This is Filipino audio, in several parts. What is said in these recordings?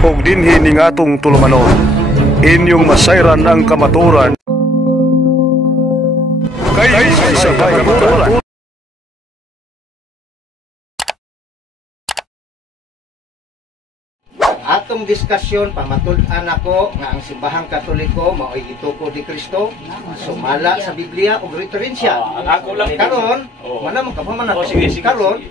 ug dinhi ning atong tulumanon. Inyong masayran ang kamaturan. Kay sa kamaturan. Atong diskusyon pamatud-an ako nga ang simbahang Katoliko mao'y gituko ni Kristo, sumala sa Biblia ug referensya. Ako lang Karon, manamong ka pa man ako. Sige. Karon,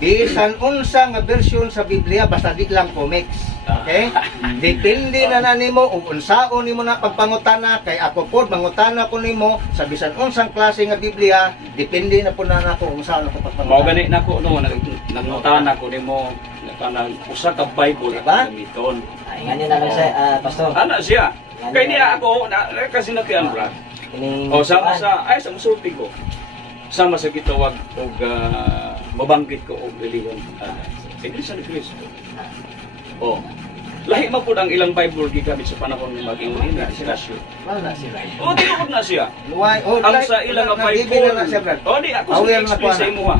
bisan unsa nga version sa Biblia basta di lang comics. Okay? Depende na nimo ug unsaon nimo na pagpangutana kay ako pod mangutana ko nimo sa bisan unsang klase nga Biblia, depende na po na nako unsaon ako pagpangutana. Mao gani nako no nangutana ko nimo kanang usa ka Bible Diba? gamiton. Ay, ganyan na lang siya, Pastor. Ana siya. Kay niya ako na kasi nakian brad. O sama sa ay sa musulti ko. Sama sa gitawag og mabanggit ko og reliyon. Iglesia ni Cristo. Oh. Lahi man pud ang ilang Bible gigamit sa panahon ng mag-ingon na sila. Wala sila. O tinuod na siya. Luway, Ang sa ilang nga Bible. na siya, Brad. O di ako Aware sa na explain ko sa na. imo ha.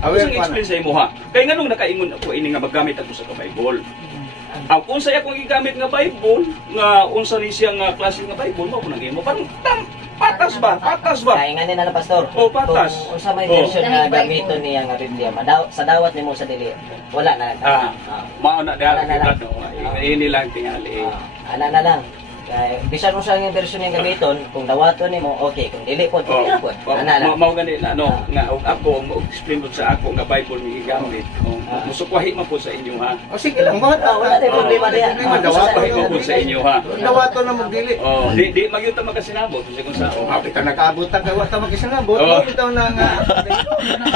Ako Aware sa ko na. explain sa imo ha. Kay nganong nakaingon ako ini nga magamit ako sa Bible. Ang unsa akong gigamit nga Bible nga unsa ni siya nga klase nga Bible mao nang imo parang patas ba? Kaya nga na lang, Pastor. O, patas. Kung unsa may version na gamiton niya nga Biblia, sa dawat nimo sa dili, wala na. Mao na Wala na lang. ini lang tingali. Ana na lang. Kaya bisan unsa nga version niya gamiton, kung dawaton nimo, okay. Kung dili pod, okay ra pod. Ana lang. Mao gani na nga og ako mo explain pod sa ako nga Bible ni gigamit. Musukwahi man po sa inyo ha. O sige lang, wala Wala na problema diya. Musukwahi man po sa inyo ha. Dawato na mo dili. Oh, di magyuta makasinabot kasi kung sa Kapit ka nakaabot ka wa ta magisanabot, Oh. bitaw na nga.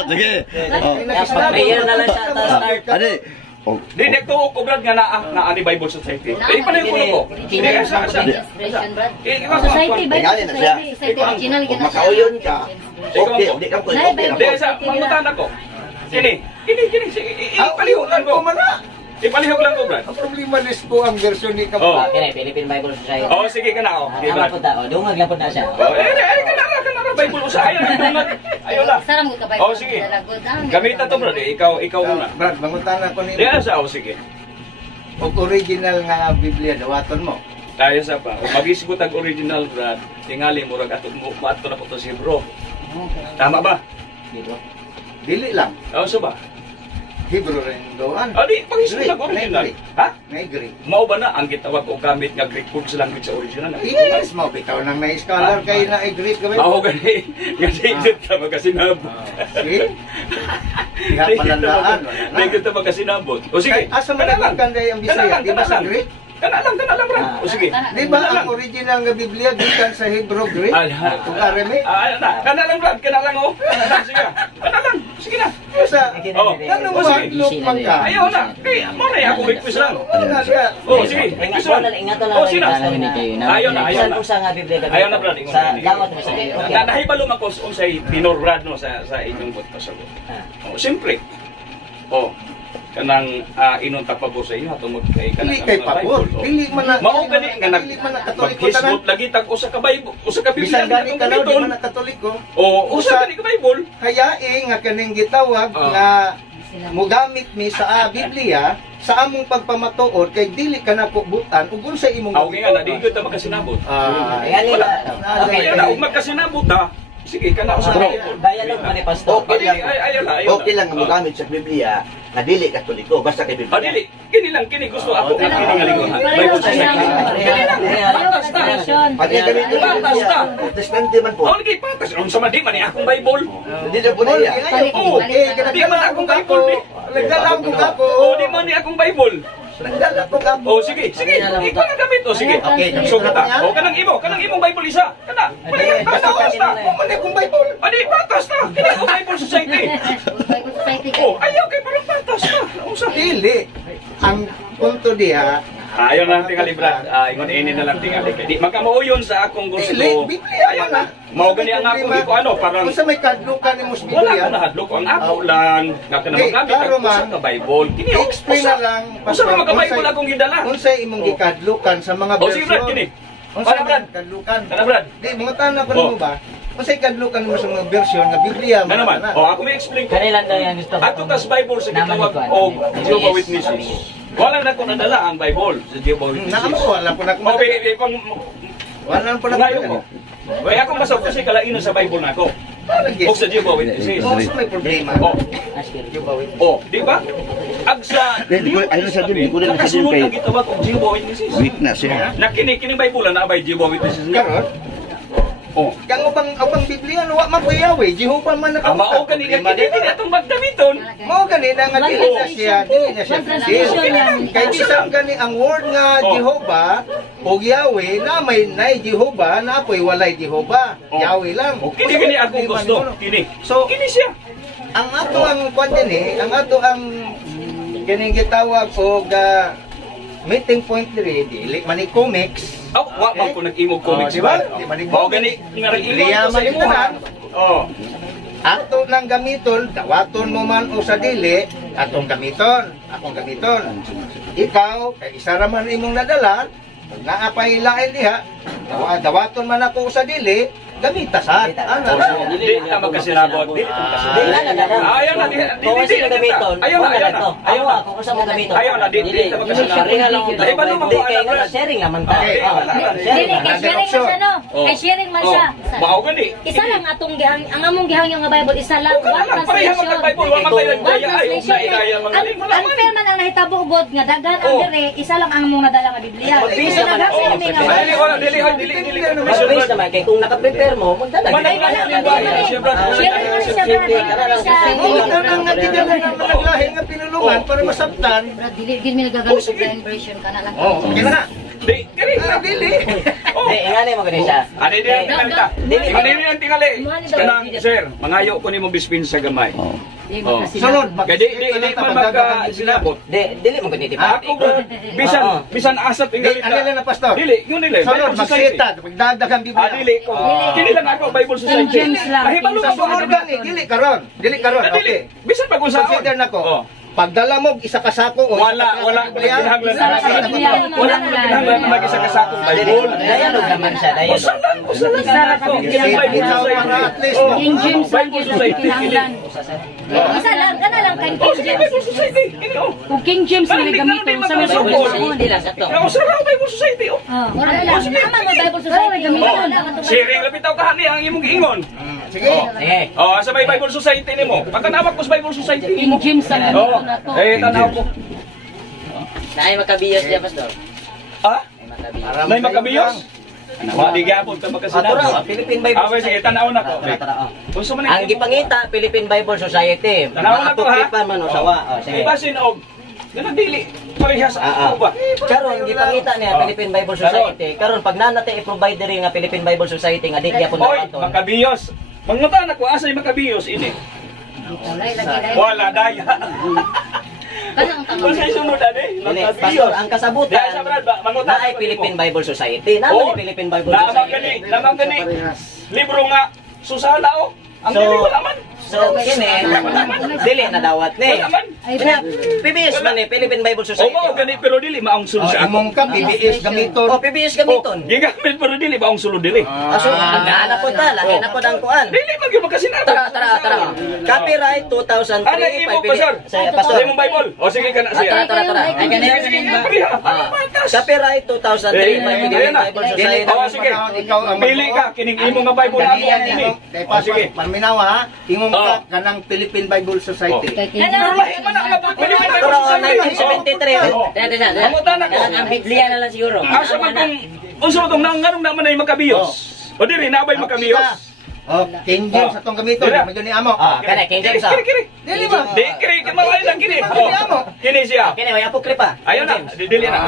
Sige. Prayer na lang siya ta start. Adi. Oh. Di nagtuo ko brad nga naa ni Bible Society. Di pa rin ko. Di sa Inspiration, Brad. Tingnan Society, Bible na siya. Society. Society, original. Kung makauyon ka, okay, hindi ka pwede. Okay na po. Di sa pangutan ako. Kini. Ipalihog lang ko. Ipalihog lang ko brad. Ang problema nis ko ang version ni Oh. Kapag. Kini Philippine Bible Society. Oh, sige ka na. Di Tama ba? po ta. Dungag lang po na siya. Oh, kanara Bible sa ayo na. Sarang mo ka Bible. Oh, sige. Gamitan to brad. Ikaw muna. Brad, mangutana ko ni. Di sa sige. Og original nga Biblia dawaton mo. Tayo sa pa. Magisgot ang original brad. Tingali mo rag ato mo ato na po to si bro. Tama ba? Dili lang. Oh, so ba? Hebrew rin doon. Ah, di pagisgot ang original. Ha? Naigri. Mao ba na ang gitawag o gamit nga Greek words language sa original? Yes, mo bitaw nang may scholar kay na Greek gamay. Mao gani. Nga ka magasinabot. See? Diha palandaan. Di kita magasinabot. O sige. Asa man nagkan day ang Bisaya, di ba sa Greek? Kana lang bro. O sige. Di ba ang original nga Biblia gikan sa Hebrew Greek? Ug Aramaic? Kana lang brad, kana lang oh. Sige. Kana lang. Sige na. Sa Oh, kanang o sige. hadlok man ka. Ayaw na. Kay mo na ako request lang. Wala siya. Oh, sige. Request lang. Ingat lang. Oh, sino? Ayaw na. Unsa nga Biblia gamiton? Ayaw na brad. Sa dawat mo sa dili. Okay. Nahibalo man ko unsay tinor brad no sa inyong bot pasagot. Oh, simple. Oh, kanang inon tapabor sa inyo tungod kay Dili kay pabor. Dili man na mao gani nga dili man na Katoliko tanan. Facebook lagi tag usa ka Bible, usa ka Biblia Bisan gani ka di man na Katoliko. o usa ka Bible. Hayae nga kaning gitawag nga mogamit mi sa Biblia sa among pagpamatuod kay dili ka na butan ug unsay imong Aw nga na di gyud ta makasinabot. Okay. Kaya na ug magkasinabot ta. Sige kana usa ka Bible. Dialogue man ni Pastor. Okay lang ang magamit sa Biblia na dili Katoliko, basta kay Biblia. Dili, kini lang kini gusto ako nga kini nga lingkuhan. Bible Society. Pati gamit ko sa Biblia, Protestante man po. Oh, lagi patas. Unsa man di man akong Bible. Dili po na iya. Di man akong Bible. Nagdalam ko ako. Oh, di man akong Bible. Nagdalam ko ako. Oh, sige. Ikaw na gamit. Oh, sige. Okay. So kita. Oh, kanang imong Bible isa. Kana. Patas na. Mo man akong Bible. Ani patas na. Kini akong Bible Society. Bible Society. Oh, ayaw kay parang patas na. Unsa? Dili. Ang punto diha, Ayaw na lang tingali brad. Ingon ini na lang tingali. Di makamauyon sa akong gusto. dili Biblia Ayaw man na. Mao gani ang akong iko ano parang Unsa may kadlukan nimo sa wala Biblia? ko nahadlok ang ako lang nga kana Okay, magamit klaro ang usa man. ka Bible. Kini Explain na lang. Usa ka Bible akong gidala. Unsay imong gikadlukan sa mga Oh, sige brad kini. Unsay Para, Brad. kadlukan? Kana brad. Di mga tanan ko Oh. nimo ba? Kasi kadlukan mo sa mga version nga Biblia. Ano naman? O, ako may explain ko. Kanilang daw yan gusto. Ato kas Bible sa gitawag o Jehovah Witnesses. Wala na ko nadala ang Bible sa Jehovah Witnesses. Naamo, wala po na O, pang... wala po na Ngayon ko. Kaya akong basag kasi kalainan sa Bible na ako. O sa Jehovah Witnesses. Oh, so may problema. O, di ba? Agsa... Ayun sa din, ko na sa din Nakasunod kay ang gitawag o Jehovah Witnesses. weakness siya. Nakinig Bible na abay Jehovah Witnesses nga. Karon, O. kang ubang Biblia no wa man kuyawe, Jehovah man Ang mao ka ni hindi atong magdamiton. Mao gani na nga dili na siya, dili na siya. Kay bisan gani ang word nga Jehovah o Yahweh na may nay Jehovah na apoy walay Jehovah. Yahweh lang. O kini gani ako gusto. Kini. So Kini siya. ang ato ang kwan din ang ato ang ganing gitawag og meeting point dili man ni comics. Aw, wa man ko nag-imog comics diba? ba? Di ba ni Mao gani nga Biblia nag-imog sa man imuha. itanan. Oh. Ato nang gamiton, dawaton mo man o sa dili, atong gamiton, akong gamiton. Ikaw, kay isa ra man imong nadala, nga apay lain diha, dawaton man ako sa dili, gamitasan. Di na magkasilabot. Di na magkasilabot. Ayaw na. Kung sino gamiton, Ayaw na. Ayaw na. Ayaw na. Kung saan mo gamiton. Ayaw na. Di na magkasilabot. Ay, paano mo Hindi kayo sharing naman tayo. Okay. Dili, kay sharing man siya, no? Kay sharing man siya. Mao gani. Isa lang atong gihang, ang among gihang yung Bible, isa lang, one translation. Bible, wa man tayo One nagdaya. Ay, translation. na idaya mga Unfair man ang nahitabo ugod nga dagan ang dire, isa lang ang among nadala nga Biblia. Magbisa man ako. Dili. Mas naman kay kung nakaprepare mo, magdala. Sharing man siya, brother. Oo, nang nga tinala ng mga lahi nga pinulungan para masabtan. Brad, dili gid mi nagagamit sa blind version kana lang. Oh, okay na. Di, kani. Dili. Hindi, ingani mo ganun siya. Ano din ang tingalita? Dili. Ano din ang tingali? Kanang, sir, mangayo ko ni mo bispin sa gamay. Oh. Sunod, Kaya di man magkasilabot. Dili mo ganun, di ba? Ako ba, bisan asap Ano ingalita. na pastor? Dili, yun nila. Sunod, Bible Society. magsita, magdadagang Biblia. Dili ko. Kini lang ako, Bible Society. James lang. Mahibalo Sa ka ba? sunod gani, dili karon. Dili karon. Dili. Okay. Bisan pag-usaon. Consider nako. Oh. Pagdala mo isa ka sako o Wala kinahanglan na kinahanglan na mag-isa ka sakong Bible. Dialogue naman siya, dialogue. Usalan ako. Kaya Bible Society. at least King James lang Bible gid Society. kinahanglan. Isa lang kana lang kay King James. Bible Society. Ini oh. Kung King James ang gamiton sa mga Hindi lang sakto. Kaya usalan ako Bible Society oh. wala lang. Ama mo Bible Society gamiton lang ato. Sharing lapit ako kahani ang imong giingon. Sige. Sige. Oh, sa may Bible Society nimo. Pagkanawag ko sa Bible Society King nimo. James ang Oh. gamiton nato. Tanaw ko. Naay makabiyas diya, pastor. Ha? Ay makabiyas. May makabiyos? Di gyapon ka Atura, magkasinabi. Philippine Bible Ah, sige, tanaw na ko. Tara. Unsa man Ang gipangita, Philippine Bible Society. Tanaw na to, ha? Apokripan man o sawa. Oh, sige. Iba sinog. Ganadili. Parehas ako ba? Karon gipangita niya Philippine Bible Society. Karon pag nanate i-provide diri nga Philippine Bible Society nga di gyapon Oy, naton. makabiyos. Mangutan ako asa yung makabiyos ini. Wala daya. Kanang tanga. Kung sa sunod ade, Dili, pastor, makabiyos. ang kasabutan Dahil sa brad ba, mangutan na ay ako Philippine nimo. Bible Society. Naman ni Philippine Bible Society. Lamang gani. Libro nga susala o. Ang So, dili wala man. So, kini, dili na dawat ni. Wala man. PBS man ni Philippine Bible O Society. mao gani pero dili maong sulod sa ako. Imong ka BBS gamiton. Oh, PBS gamiton. Gigamit pero dili maong sulod dili. Aso, nagdaan po ta, lahi na po ang kuan. Dili magyo magkasinabi. Tara. Copyright 2003. Ano imo pastor? Sa pastor. Sa imong Bible. O sige kana siya. Tara. Ay ganyan Copyright 2003 by Philippine Bible Society. O sige. Pili ka kining imo nga Bible na ako ini. Kay O pastor, sige. paminawa ha. Imong Oh. ka kanang Philippine Bible Society. Pero lahi man ang abot pili mo Pero Bible. 1973. Pamutan ako. Ang Biblia na lang siguro. Asa man kung unsa man tong nanganong naman ay makabiyos. O diri nabay makabiyos. Oh, King James atong gamiton. Dira. Medyo ni amo. Kana King James. Kiri. Dili ba? Di kiri kamay lang kini. Oh, kini siya. Kini way apokripa. Ayaw na, dili na.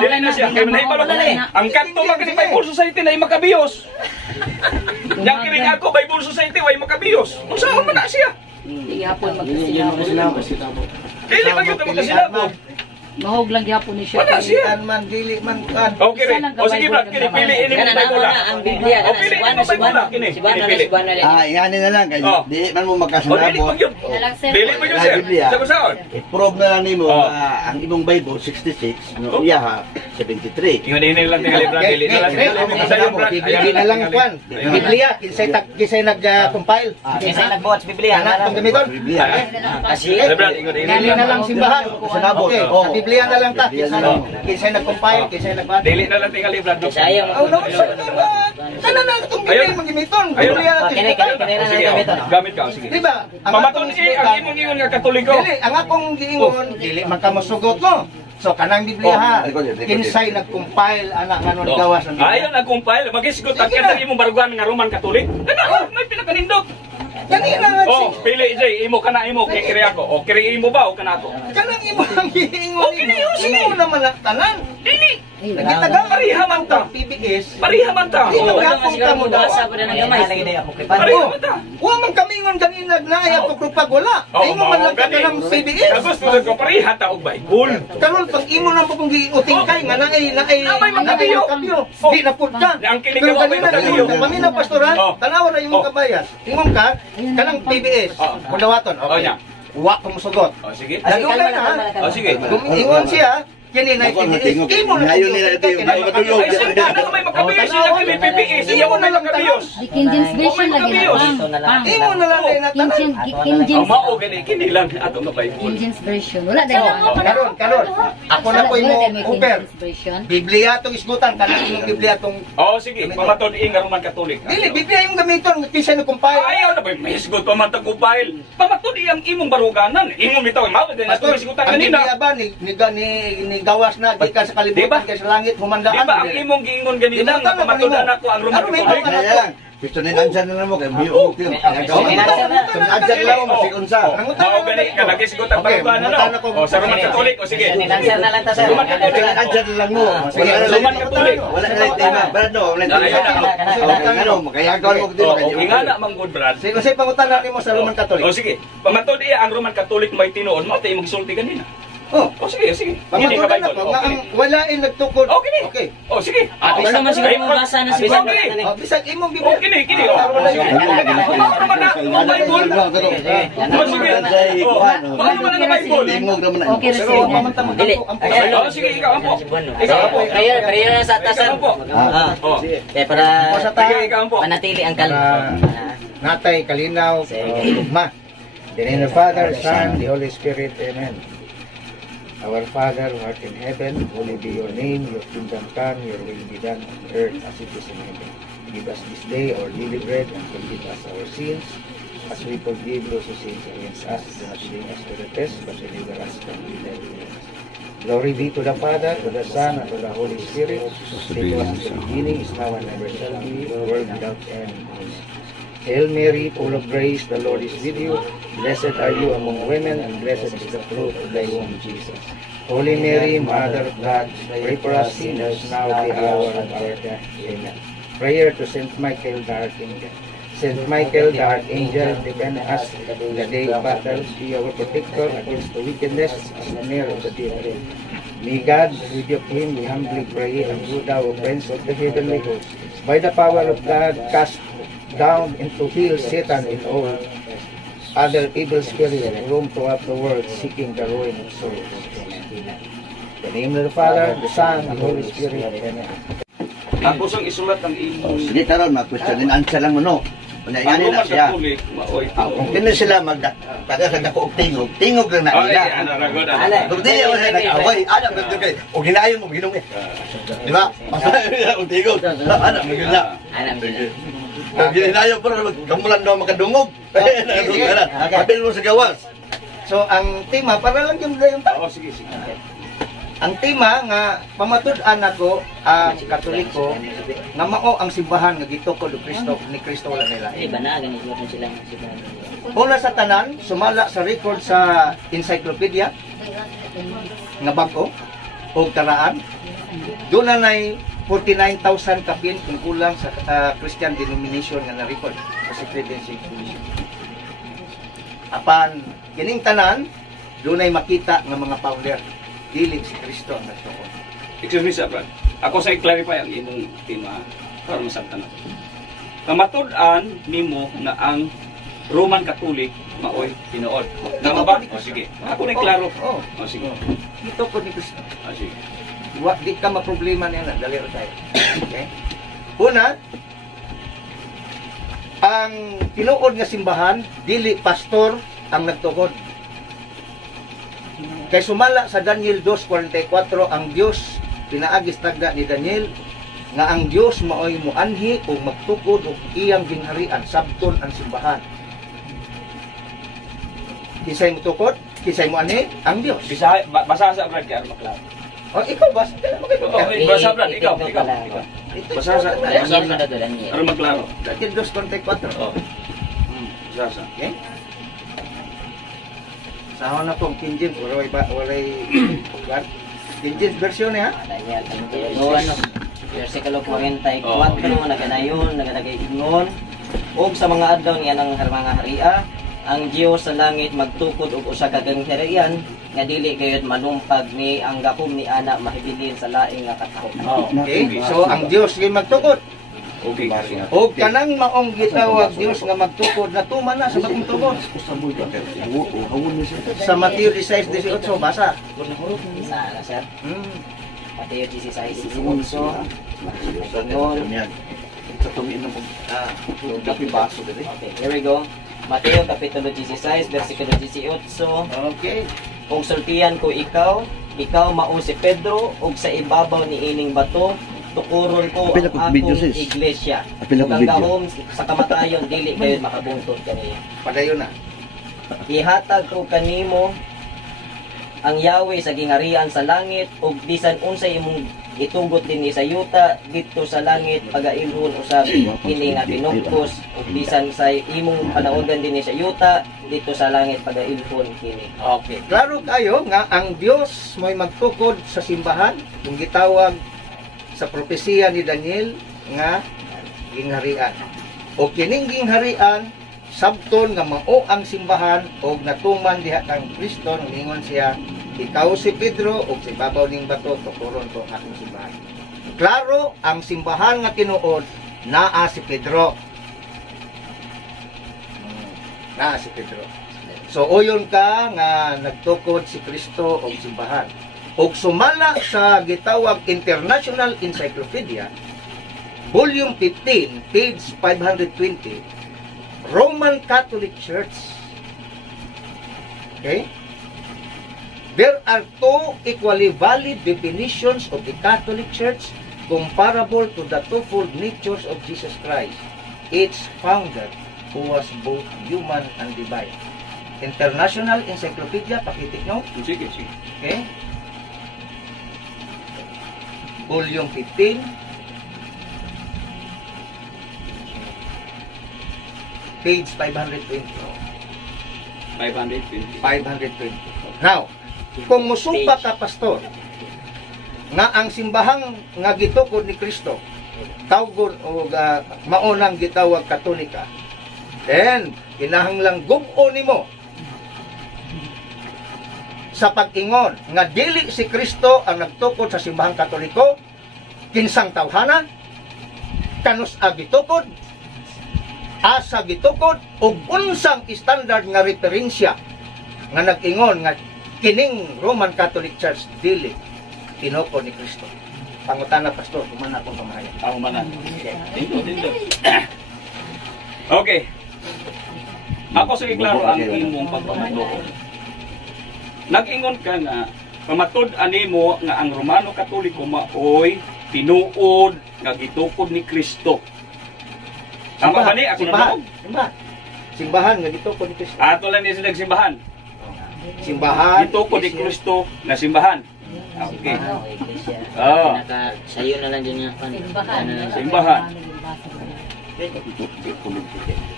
Dili na siya. Kaya nahibalo ko na. Ang kanto man kini Bible Society na makabiyos. Yang kini ako Bible Society way makabiyos. Unsa man na siya? Ihapon magkasinaw. Dili man gyud magkasilabot. Mahog lang gyapon ni siya. Wala siya. Kan man dili man kan. Okay rin. O sige Brad, kini piliin mo Kana Bible. na ang Biblia O piliin mo Bible kini. si Bana Pili. si Bana. Iyanin na lang kay Oh. di man mo O dili magkasunabot. mo yun. Nalang sir. Dili mo yun Ah, sir. Biblia. Sa kusaon. I-prove na lang nimo Oh. ang imong Bible 66, Oh. no iya ha 73. Ingon ini lang tingali Brad, dili na lang tingali Brad. Biblia na lang kwan. Biblia kinsay nag-compile. Kinsa nagbuhat sa Biblia? Kana tong gamiton. Biblia. Kasi Brad, ingon ini. Dili na lang simbahan. Sanabot. Okay, Oh. sa Biblia na lang ta. Kinsay nag-compile, kinsay nag-compile. Dili na lang tingali Brad. sayang. Oh, no, sir. Kana na itong Biblia mang gamiton. Ayun. Biblia na Kini gamiton. na Sige, gamit o, gamit ka, sige. Di ba? Pamatun ang imong ingon nga Katoliko. Dili, ang akong giingon, dili man ka mosugot mo. So kanang Biblia ha, kinsay nag-compile anak nganon gawas ng Biblia. Ayaw nag-compile, magisgot at Sige kanta na. imong barugan nga Roman Katolik. Kana, may pinakanindot. Kani na nga Oh, pili Jay, imo kana imo kay kiri ako. O kiri imo ba o kana ako? kanang imo ang giingon. Okay na yun, sige. Imo naman ang tanan. Dili. Nagitagal Pareha man ta. PBS. Pareha man ta. Dili Oo. ka kung kamo daw. Basa pa na ng gamay. Lagi ako kay Pareha man ta. Wa man kamingon ganina na ay ako krupag wala. Imo man lang ka ng PBS. Gusto ko pareha ta og Bible. Karon pag imo lang pong giuting kay nga naay Namay magkabiyo. Oh, di na pud ka. Ang kinig Pero ko, may kanina magkabiyo. paminaw pastoral, Oh. tanaw na imong Oh. kabayas. Ingon ka kanang PBS. Oh. Kudawaton. Oh, Okay. nya. Wa ko mosugot. O sige. Dagugay na. O sige. Ingon siya, kini na PBS. Imo na Ngayon nila ito yung matulog. Ay, sir, na may magkabiyo sila kay may PPS. Iya mo na lang kabiyos. Di King James version lagi na pang. Pang. Imo na lang na King tanan. King Ang James. mao gani kini lang ato nga King Bible. James version. Wala dahil. Karon. Ako na po imo Uber. version. Biblia tong isgutan kanang imong Biblia tong O sige, pamatod nga Roman Katolik. dili Biblia yung gamiton kinsa na compile. Ayaw na ba may hisgot pa man tagupile. Pamatod ang imong baruganan. Imong bitaw mao din na Pastor, hisgutan ang kanina. Biblia ba ni gawas na gikan sa Di ba? kalibutan kay sa langit Di humandaan. ba ang imong giingon ganina nga pamatod anak ko ang Roman Ano may Katolik? mga- Kaya lang, gusto ni Nansan na mo kay biyo ko. Nansan lang mo masikon sa. Mao gani ka nagisgot ang baruganan no. O sa Roman Katolik o sige. Nilansar na lang ta sir. Roman Katolik. Nansan lang mo. Sige, Roman Katolik. Wala na lang tema. Brad no, wala na Ayun na. ano, makayagaw mo dito O ingana man good Brad. Sige say pangutan nimo sa Roman O Catholic. sige, pamatod ang Roman Katolik may tinuod mo tayo magsulti kanina. Oh, O sige, sige. Hindi ka pamatudan Bible. ako nga ang wala ay nagtukod. Okay ni. Okay. O sige. Wala man siguro mabasa na si Bana. Okay. Oh, bisag imong O Biblia. kini. O Mao man na ang Bible. O sige. O mao man ang Bible. Tingog naman na. Okay, Pero receive. pamanta mo Dili. O sige, ikaw ang po. Ikaw ang po. Prayer na sa atasan. Ikaw ang po. O. Kaya para Sige, ikaw ang po. manatili ang kalma. Natay kalinaw ugma. In the name of the Father, Son, the Holy Spirit. Amen. Our Father who art in heaven, holy be your name, your kingdom come, your will be done on earth as it is in heaven. Give us this day our daily bread and forgive us our sins as we forgive those who sin against us. Do not bring us to the test, but deliver us from evil. Glory be to the Father, to the Son, and to the Holy Spirit. It was in the beginning, is now, and ever shall be, world without end. Hail Mary, full of grace, the Lord is with you. Blessed are you among women, and blessed is the fruit of thy womb, Jesus. Holy Mary, Mother of God, pray for us sinners, now at the hour of our death. Amen. Prayer to Saint Michael the Archangel. Saint Michael the Archangel, defend us in the day of battle. Be our protector against the wickedness and snare of the devil. May God rebuke him, we humbly pray, and you thou, O Prince of the heavenly host, by the power of God, cast down into hell Satan and all other evil spirits who roam throughout the world seeking the ruin of souls. Amen. In the name of the Father, the Son, and the Holy Spirit. Amen. Ako sang isulat ang imong Sige taron, mag-question and answer lang mo no. Kunya ang yan na Roman siya. Katolik maoy. Kung kini sila taga sa dako og tingog lang na Oh, nila. ano ra god. Kung di mo sila nag-away, ana ba kay o ginayo mo ginong eh. Di ba? Basta og tingog. Ana mo gina. Ang ginayo pero kamulan daw makadungog. Kapil mo sa gawas. So, ang tema, para lang yung tao. Oh, sige. Ang tema nga pamatud-an ako ang Katoliko nga mao ang simbahan nga gitukod ni Kristo wala nila. Iba na ganito sila. Una sa tanan, sumala sa record sa encyclopedia nga bag-o o karaan. Doon na nay 49,000 kapin kung kulang sa Christian denomination nga na-record sa Secret Commission. Apan kining tanan, doon ay makita nga mga founder. dili si Kristo ang nagtukod. Excuse me, sir, Brad. Ako sa i-clarify ang imong tema para masabtan nato. Kamatud-an nimo na ang Roman Catholic maoy tinuod. Tama ba? O sige. Ako na klaro. Oh, O sige. gitukod ni Kristo. O sige. Di ka maproblema niya na, dali rin tayo. Okay? Una, ang tinuod nga simbahan, dili pastor ang nagtukod. Kay sumala sa Daniel 2:44, ang Dios pinaagis tagda ni Daniel nga ang Dios maoy muanhi o magtukod og iyang gingharian sabton ang simbahan. Kisay mo tukod, kisay mo ani ang Dios. Basa sa Brad kay maklaro. O ikaw ba? Dili mo kayo. Basa Brad, ikaw. Basa sa Daniel na to, Daniel. para maklaro. Daniel 2:44. Oh. Basa. Okay? Sahon na pong King James, walay King James version ha? Daniel, so ano, versikulo 44 nga naganayon, nagalagay-ingon, ug sa mga adlaw nga ng mga haria, ang Dios sa langit magtukod og usa ka gangharian nga dili gayud malumpag ni ang gahom ni ana mahibilin sa laing nga katahok. Okay? So ang Dios gyud magtukod. Okay. O kanang maong gitawag Dios nga magtukod na tuman na sa bagong tugon. Sa Mateo 16:18 basa. Sana, sir. Mateo 16:18. Okay, here we go. Mateo kapitulo 16, versikulo 18. Okay. Kung sultihan ko ikaw mao si Pedro, ug sa ibabaw ni ining bato, tukuron ko ang akong iglesia. Ug ang gahom sa kamatayon, dili kayo makabungtod kaniya. Padayon na. Ihatag ko kanimo ang Yahweh sa gingharian sa langit, ug bisan unsay imong itugot dinhi sa yuta dito sa langit pagailhon usab kini nga tinukos, ug bisan sa imong panaogan dinhi sa yuta dito sa langit pagailhon kini. Okay. Klaro kayo nga ang Dios mo'y magtukod sa simbahan kung gitawag sa propesiya ni Daniel nga gingharian. O kining gingharian sabton nga mao ang simbahan og natuman diha kang Kristo ningon siya, ikaw si Pedro og si babaw ning bato tukuron ko ang akong simbahan. Klaro ang simbahan nga tinuod naa si Pedro. Naa si Pedro. So uyon ka nga nagtukod si Kristo og simbahan. Og sumala sa gitawag International Encyclopedia, Volume 15, page 520, Roman Catholic Church. Okay? There are two equally valid definitions of the Catholic Church comparable to the twofold natures of Jesus Christ, its founder, who was both human and divine. International Encyclopedia, pakitik no? Sige, sige. Okay? Volume 15, page 520. 520. 520. Now, kung musupa ka, pastor, nga ang simbahang nga gitukod ni Kristo, tawgon o maunang gitawag Katolika, then, kinahanglang gub-o nimo sa pag-ingon nga dili si Kristo ang nagtukod sa simbahang Katoliko, kinsang tawhana, kanus gitukod, asa gitukod, ug unsang standard nga referensya nga nag-ingon nga kining Roman Catholic Church dili tinukod ni Kristo. Pangutana, pastor, kumana akong pamahaya. Ako manan. Tindo. Okay. Ako sige klaro ang imong pagpamatuod. Nag-ingon ka nga, pamatud-an nimo nga ang Romano Katoliko maoy tinuod nga gitukod ni Kristo. Tama ba ni? Ako na Simbahan nga gitukod ni Kristo. Ato lang ni sa nagsimbahan. Simbahan Gitukod ni Kristo na simbahan. Okay. Iglesia. Oh. Sayo na lang din yung Simbahan.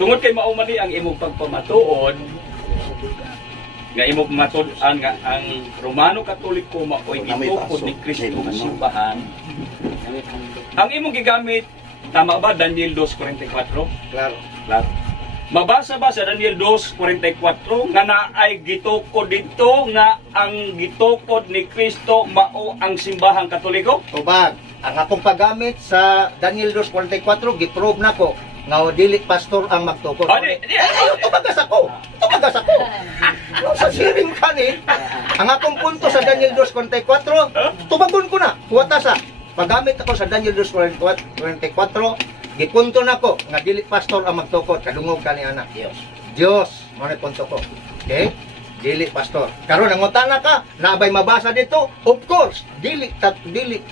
Tungod kay maumani ang imong pagpamatuod, nga imong matud-an nga ang Romano Katoliko maoy gitukod ni Kristo nga simbahan. Ang imong gigamit tama ba Daniel 2:44? Klaro. Claro. Mabasa ba sa Daniel 2:44 nga naay gitukod dito nga ang gitukod ni Kristo mao ang simbahang Katoliko? Tubag. Ang akong paggamit sa Daniel 2:44 giprove nako nga dili pastor ang magtukod. Ayaw tumagas ako. Tumagas ako. Ano sa siring ka ni? Ang akong punto sa Daniel 2:44, tubagon ko na. Huwatasa. Paggamit ako sa Daniel 2:44, gipunto nako nga dili pastor ang magtukod, kadungog ka ni anak. Dios, mo ni punto ko. Okay? Dili pastor. Karon nangutana ka, naabay mabasa dito? Of course, dili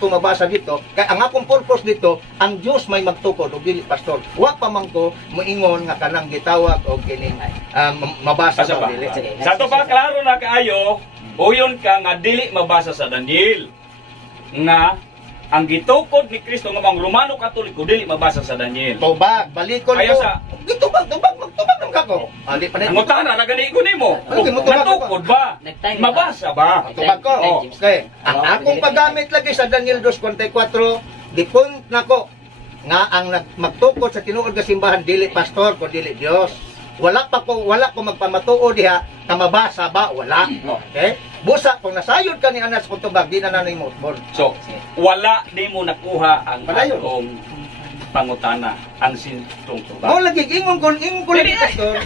ko mabasa dito. Kay ang akong purpose dito, ang Dios may magtukod ug dili pastor. Wa pa man ko moingon nga kanang gitawag og kining mabasa Asa ba ba? dili. Sa to pa klaro na kaayo, uyon ka nga dili mabasa sa Daniel nga ang gitukod ni Kristo nga mga Romano Katoliko dili mabasa sa Daniel. Tubag, balikon ko. Ayaw sa- Tubag ng kako. Ali pa Ang na. utana na gani ko nimo. Okay, mutubag Natukod ba? Mabasa ba? Tubag ko. Oh. Okay. Ang akong paggamit lagi sa Daniel 2:44, gipunt nako nga ang magtukod sa tinuod nga simbahan dili pastor kun dili Dios. Wala ko magpamatuod diha na mabasa ba wala. Okay? Busa kung nasayod ka ni anas kung tubag di na nanay mo. So, wala di mo nakuha ang Padayon. akong pangutana, ang sintrong tubag. Mo lagi ingon ko lagi pastor.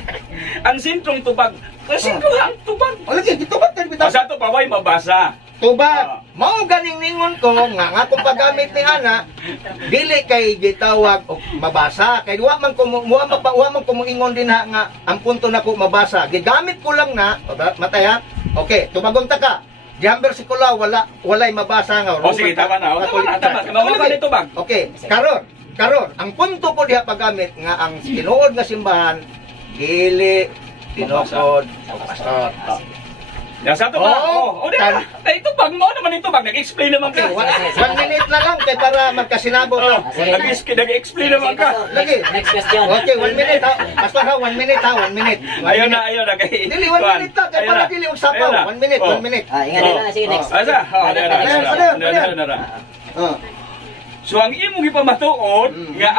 Ang sintrong tubag, kasi ang tubag. O lagi gitubag tan bitaw. Sa to paway mabasa. Tubag. Mao ganing ningon ko nga nga kung paggamit ni ana dili kay gitawag og mabasa kay wa man ko moingon din ha nga ang punto nako mabasa. Gigamit ko lang na matay ha. Okay, tubagon ta ka. Diyan bersikulo walay mabasa nga. O sige, tama na. Tama. Mawala ba ni tubag? Okay, karon ang punto ko diha paggamit nga ang tinuod nga simbahan dili tinukod sa pastor. Yan sa to ba? Oo. O di ba? Ito bag mo naman ito bag. Nag-explain naman ka. Okay, 1 minute na lang kay para magkasinabo ta. Nag-explain naman ka. Lagi. Next question. Okay, 1 minute ha. Pastor ha, 1 minute ha, 1 minute. Ayaw na. Kay Dili, 1 minute ta. Kaya para dili usapaw. 1 minute, 1 minute. Ingat na. Sige, next. Asa? Oh. So ang imong ipamatuod nga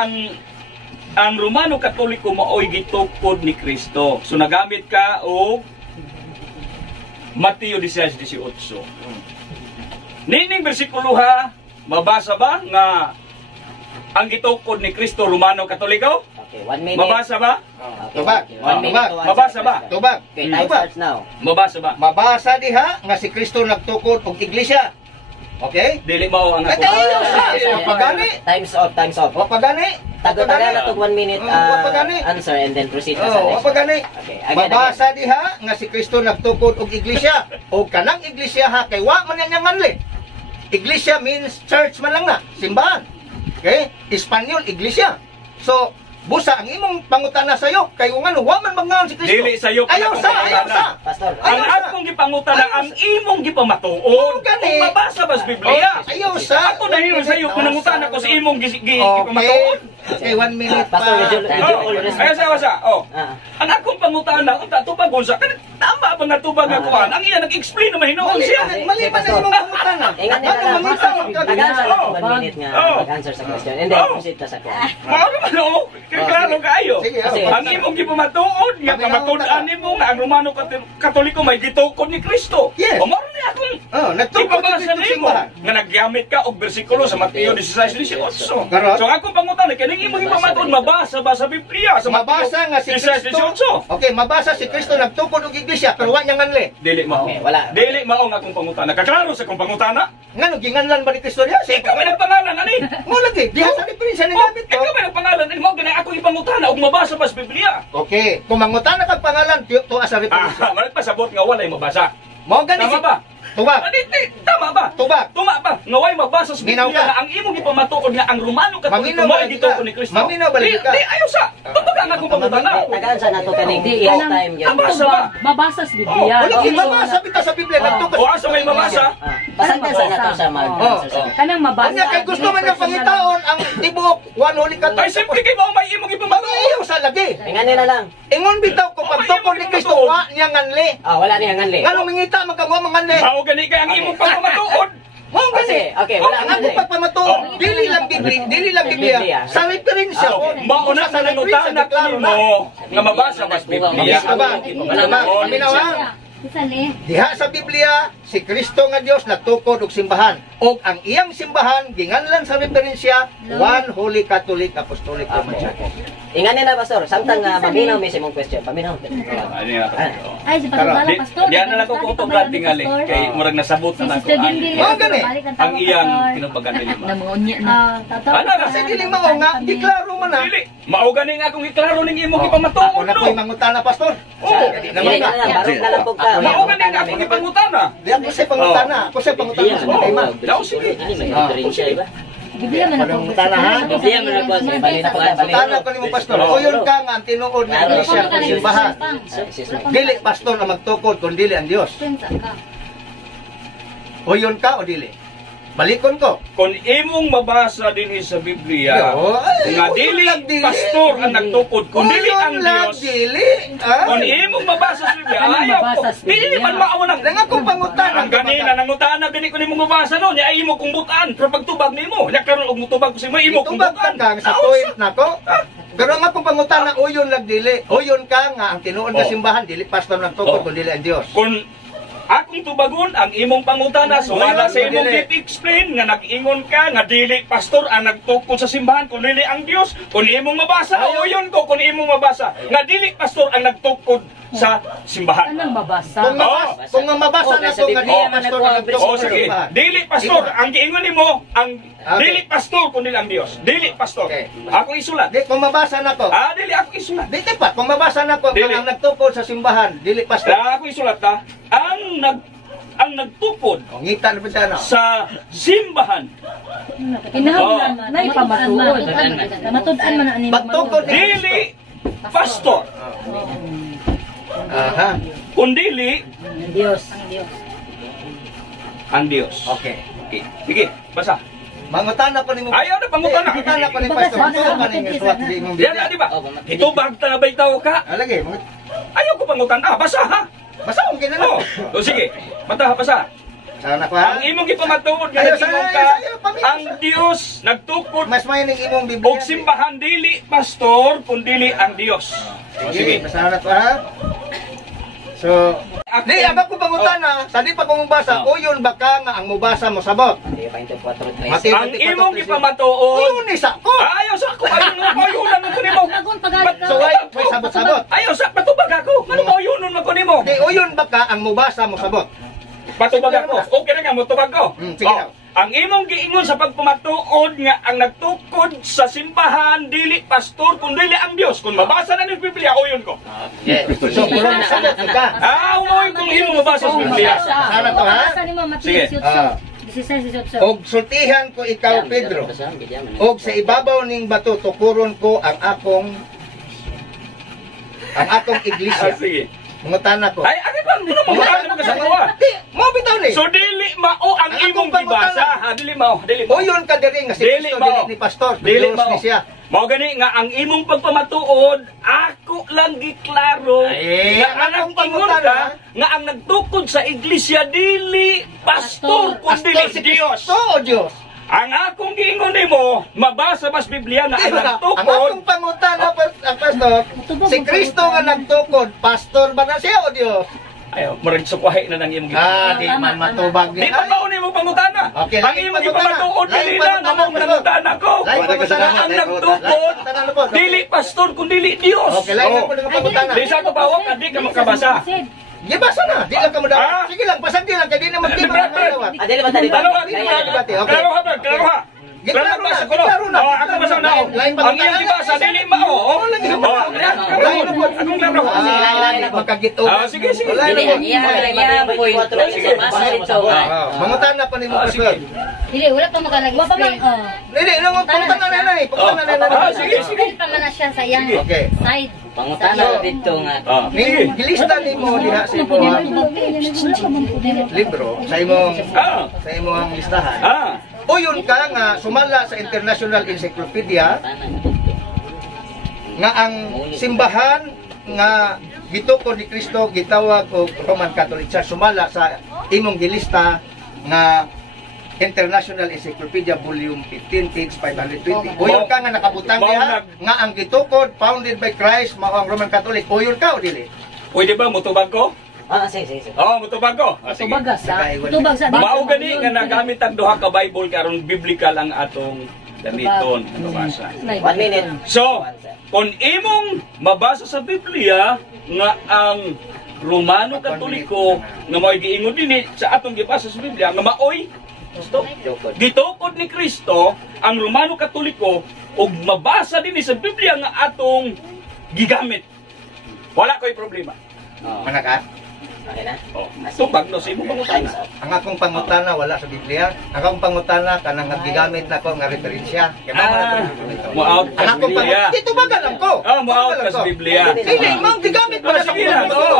ang Romano Katoliko maoy gitukod ni Kristo. So nagamit ka og Mateo 16:18. Nining bersikulo ha, mabasa ba nga ang gitukod ni Kristo Romano Katoliko? Okay, 1 minute. Mabasa ba? Tubag. 1 minute to answer Mabasa ba? question. Tubag. Okay, time starts now. Mabasa ba? Mabasa diha nga si Kristo nagtukod og iglesia. Okay? Dili mao ang ako. Ayaw sa. Pagani. Time's off. O pagani. Tagal na to 1 minute Wapagani. answer and then proceed ka sa Oh, next. pagani. Okay, Mabasa diha nga si Kristo nagtukod og iglesia. O kanang iglesia ha kay wa man yan manli. Iglesia means church man lang na, simbahan. Okay? Espanyol iglesia. So, busa ang imong pangutana sayo kay kung ano wa man mangaon si Kristo. Dili sayo ka Ayaw na sa, pangutana. ayaw sa. Pastor. Ang akong gipangutana ang imong gipamatuod. Gani. Kung mabasa ba sa Biblia? Ayaw sa. Ako na yun sa'yo kung nangutana ko sa imong gipamatuod. Okay, 1 minute pa. Pastor, medyo all respect. Ay, sa. Ah. Ang akong pangutana, ang tatubagon sa, tama ba nga tubag nga kuhan? Ang iya nag-explain naman hinoon siya. Mali ba na imong pangutana? Ingat na lang. Mag-answer lang 1 minute nga. Oh. Mag-answer sa question. And then proceed ka sa question. Maano man o, klaro kayo. Sige, Kasi, Ang imong gipamatuod, nga pamatuod mo nga ang Romano Katoliko may gitukod ni Kristo. Yes. O maroon niya akong Oh, nagtukod ipabasa si Kristo nimo simbahan. nga nagyamit ka og bersikulo sa Mateo 16:18. Karon? So akong pangutana kay ning imong ipamatuod mabasa ba sa Biblia sa Mabasa nga si Kristo. 16:18. Okay, mabasa si Kristo nagtukod og iglesia pero wa niya nganli. Dili mao. Okay, wala. Dili mao nga akong pangutana. Kaklaro sa akong pangutana. Ngano ginganlan ba ni Kristo diha? Ikaw may nagpangalan ani. Mo lagi, diha sa diferensya ni David ko. Ikaw may nagpangalan ani mo ganay akong ipangutana og mabasa ba sa Biblia. Okay, kung mangutana kag pangalan tuwa sa diferensya. Malit pasabot nga walay mabasa. Mo gani Tama ba? Tubag. Tama ba? Tubag. Tuma ba? Ngaway magbasa sa Minaw Biblia ka. na ang imong ipamatuod nga ang Romano Katoliko Maminaw may balik ka. gitukod ni Kristo. Maminaw balik ka. Di ayaw sa. Tubag ang akong pangutana. Tagaan-answer na to kaning Hindi, each yan time ang yan. Mabasa ba? mabasa sa Oh, Biblia. wala Okay, mabasa bitaw sa Biblia nagtukod. O asa may mabasa? Pasagdan na to siya mag-answer sa question. Kanang mabasa. Kanya kay gusto man ng pangitaon ang tibuok one holy ka. Ay, siyempre kay mo may imong ipamatuod. Ayaw sa lagi. Ingat nila lang. Ingon bitaw ko pagtukod ni Kristo wa niya nganli. Wala niyang nganli. Ngano mingita magkagawa manganli. Mao gani kay ang imong pagpamatuod. Mo Kasi, gani. Okay, Ang wala ako pagpamatuod, dili lang Biblia, sa referensya ko. Mauna sa nangutana ko nimo nga mabasa mas Biblia. Paminawa. Isali. Diha sa Biblia, si Kristo nga Dios nagtukod og simbahan. Og ang iyang simbahan ginganlan sa referensya One Holy Catholic Apostolic Roman Church. Inganin na, Pastor. Samtang paminaw may simong question. Paminaw. Ano nga to? Ay, si Pastor Pastor. Diyan na lang ko kutublan tingali kay murag nasabot na nako. Mga gani, Ang iyang kinubagan nila. Namungi na. Ano na? kasi dili mao nga deklaro man na. Dili. Mao gani nga akong iklaro ning imong Ako ipamatuod na no. ko'y mangutana, Pastor. Oo. Dili na lang, barok na lang po ka. Mao gani nga akong ipangutana. Di ako sa pangutana. Ako sa pangutana sa tema. Daw sige. Biblia man ako. Pangutana, ha? Biblia man ako. Pangutana ko nimo, Pastor. O yun ka nga ang tinuod ng Iglesia kung simbahan. Dili pastor na magtukod kung dili ang Dios. O yun ka o dili? Balikon ko. Kung imong mabasa dinhi sa Biblia nga dili pastor ang nagtukod kung dili ang Dios. Dili. Kung imong mabasa sa Biblia, ayaw ko. Dili man mao nang Nga kung pangutana. ang ganina nangutana gani ko nimo mabasa no, nya imo kung butan pero pagtubag nimo, nya karon og mutubag ko sa imo kung Itubag butan. ka sa point nako. Pero nga kung pangutana, o yun lang dili. O yun ka nga ang tinuod nga simbahan, dili pastor nagtukod kung dili ang Dios. Kung akong tubagon ang imong pangutana so wala sa imong explain nga nag-ingon ka nga dili pastor ang nagtukod sa simbahan kung dili ang Dios. Kung imong mabasa o yun ko kung imong mabasa nga dili pastor ang nagtukod sa simbahan. Anong mabasa? Kung nga mabasa na to nga dili pastor nagtukod O sa sige, simbahan. dili pastor ang giingon nimo ang dili pastor kung dili ang Dios. Dili pastor. Okay. Ako isulat. Di, kung mabasa na to. Dili ako isulat. Di pa, kung mabasa na to, Dili. ang nagtukod sa simbahan, dili pastor. Ako isulat ta ang nagtukod O, ngita na pa siya na. sa simbahan Kinahanglan na ipamatuod. Matudan man ani. Pagtukod ni dili pastor Aha. kundili Diyos. ang Dios. Okay. Okay. Sige, basa. Mangutana ko nimo. Ayaw na pangutana. Mangutana ko ni pastor. Ito ka ning suwat di mong Diyan na, di ba? Ito bag na bay tao ka. Lagi, Ayaw ko pangutana. Basa ha. basta kung kinala. O sige, mata ha, basa. Sana ko ha. Ang imong ipamatuod nga Ayaw, nag-ingon ayaw, ka, ayaw, pamilya. ang Dios nagtukod Mas may ning imong og Biblia. simbahan dili pastor kun dili ang Dios. O sige. Basta na to ha. So, di abak ko pangutana, sadi pa kung basa, o yun baka nga ang mubasa mo sabot. Ang imong ipamatuod. Yun isa ko. Ayaw sa ako. Ayaw na ko nimo. Lagon pagalit ka. So, may sabot-sabot. Ayaw sa patubag ako. Ano mo yun nun ko nimo? Di, o yun baka ang mubasa mo sabot. Patubag ako. Okay na nga mo tubag ko. Sige Oh, na. ang imong giingon sa pagpamatuod nga ang nagtukod sa simbahan dili pastor kun dili ang Dios. Kung mabasa na ni Biblia o yun ko. So, puro mo sabot ka. Umoy kung imong mabasa sa Biblia. Sana to ha. Basa nimo Sige. Matthew 16:18. Og sultihan ko ikaw, Pedro. Og sa ibabaw ning bato tukuron ko ang akong iglesia. Sige. Mungutana ko. Ay, ano ba? Ano mo ba ka sa kawa? Di, mo bitaw ni. So dili mao ang Ang imong akong pangutana. gibasa. Dili mao, dili mao. O yun ka diri nga si Dili Kristo mao. dili ni pastor. Dili Diyos mao. ni siya. Mao gani nga ang imong pagpamatuod ako lang giklaro Ay, nga ang ang akong ingon pangutana. ka nga ang nagtukod sa iglesia dili pastor kun Pastor dili si Dios. Kristo o Dios. Ang akong giingon nimo mabasa mas Biblia nga Di ang ba? Ang nagtukod akong pangutana ang pastor, si Kristo nga nagtukod, pastor ba na siya o Dios? ayo murag sukwahi na nang imong giingon. Di man matubag Di ni. pa mao nimo pangutana. Okay, Ang lain imong pangutana. ipamatuod Lain dili na pangutana, namong pastor. nangutana ko. Lain pangutana. Nga ang nagtukod dili pastor kun dili Dios. Okay, lain po ng pangutana. Di sa kabawak di ka makabasa. Di basa na, di lang ka Ah? madawat. Sige lang, pasag di lang, kaya di na magtiba Brad, ng Brad. madawat. Adili ba tadi? Klaro ha, Okay. klaro ha, Brad, klaro ha. Klaro na, basa ko no. klaro na. Oh, ako basa na. oh. Lain pa Ang iyong gibasa dili mao. Oh, lagi na. Lain na po. Akong klaro. Magkagito. Sige, sige. Lain Dili, na po. iya point. Basa dito. Mangutan na pa ni mo Sige. pastor. Dili, wala pa makalagay. Wa pa man. Dili, nang pangutana na na. Pangutana na na. Sige, sige. Pa man na siya sa iyang Okay. side. Pangutana dito nga. Sige. Gilista ni mo diha sa imong libro, sa imong listahan. O yun ka nga sumala sa International Encyclopedia nga ang simbahan nga gitukod ni Kristo gitawag og Roman Catholic Church, sumala sa imong gilista nga International Encyclopedia Volume 15 page 520. Uyon ka nga nakabutang diha nga ang gitukod founded by Christ mao ang Roman Catholic. Uyon ka o dili? Pwede ba mutubag ko? Sige. Oo, mutubag ko. Sige. Tubagas sa. Tubag sa Mao gani nga nagamit ang duha ka Bible karon biblical ang atong gamiton mabasa. 1 minute. So, kung imong mabasa sa Biblia nga ang Romano Katoliko nga mao'y giingon dinhi sa atong gibasa sa Biblia nga mao'y gitukod ni Kristo ang Romano Katoliko ug mabasa dinhi sa Biblia nga atong gigamit. Wala ko'y problema. Mana ka? Okay na? Oh, tubag no sa imong pangutana. Ang akong pangutana wala sa Biblia. Ang akong pangutana kanang gigamit nako nga referensya. Kaya Mo-out ang ka sa akong Biblia. pangutana, ito baga lang ko. Mo-out ka sa Biblia. Dili, mang gigamit pa sa Sige na, pangutana. oo.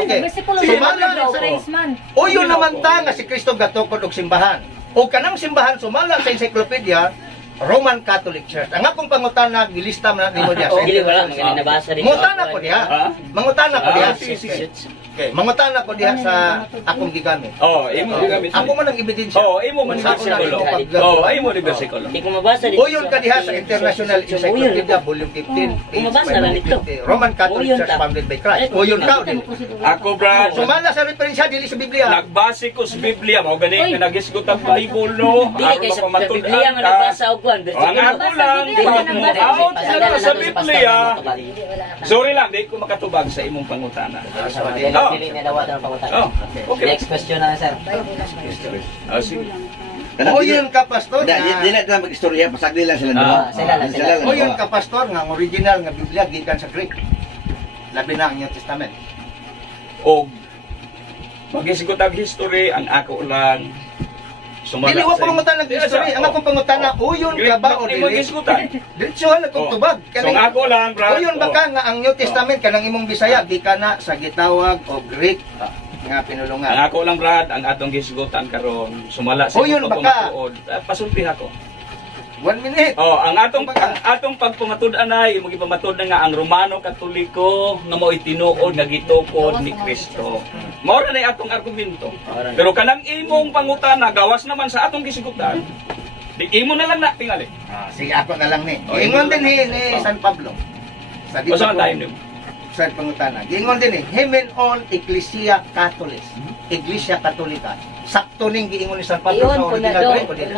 Okay. Versikulo Sumala sa Raisman. Uyo naman ta nga si Kristo gatukod og simbahan. O kanang simbahan sumala sa encyclopedia Roman Catholic Church. Ang akong pangutana gilista man nimo diha. Dili wala magaling nabasa rin. Mangutana ko diha. Ha? Mangutana ko diha. Sige. Okay, mangutana ko diha sa akong gigamit. Oh, imo gigamit. Ako man ang ebidensya. Oh, imo man Sa bersikulo. una, Oh, imo ni bersikulo. Hindi ko mabasa dito. Uyon ka diha sa International Encyclopedia Volume 15 page Bumabasa na nito. 550. Roman Catholic Uyon Church ka. founded by Christ. Uyon ka. dili? Ako, Brad, Sumala sa referensya dili sa Biblia. nagbase ko sa Biblia, mao gani nga nagisgot ang Bible no. Dili kay sa Biblia nga nabasa og kwan. Ang ako lang pag-out na sa Biblia. Sorry lang, di ko makatubag sa imong pangutana. Oh. Dili na dawat ang pangutan. Oh, okay. Next question na, sir. Ah, sige. Uyon ka pastor. Di na ito mag-istorya, pasagli lang sila doon. Sila lang. Uyon ka pastor nga ang original nga Biblia gikan sa Greek. Labi na ang New Testament. Og magisgot ang history, ang ako lang sumala. Dili wa pangutan nag-history. Ang akong pangutana, uyon ka ba o dili? Diretsuhan akong tubag. So ako lang, Brad. Uyon ba ka nga ang New Testament kanang imong Bisaya gikan na sa gitawag o Greek nga pinulungan. Ang ako lang, Brad, ang atong gisgutan karon sumala sa Uyon ba ka? Pasulti ako. 1 minute. Oh, ang atong pagpamatud-an ay imo gipamatud na nga ang Romano Katoliko nga mao'y tinuod nga gitukod ni Kristo. Mao na atong argumento. Pero kanang imong pangutana gawas naman sa atong gisigutan. Di imo na lang na tingali. Sige ako na lang ni. Ingon din ni San Pablo. Sa dito Usa tayo nimo. sa pangutana. Giingon din Hemen on Ecclesia Catholic. Iglesia Katolika. Sakto ning giingon ni San Pablo sa original Greek o dili?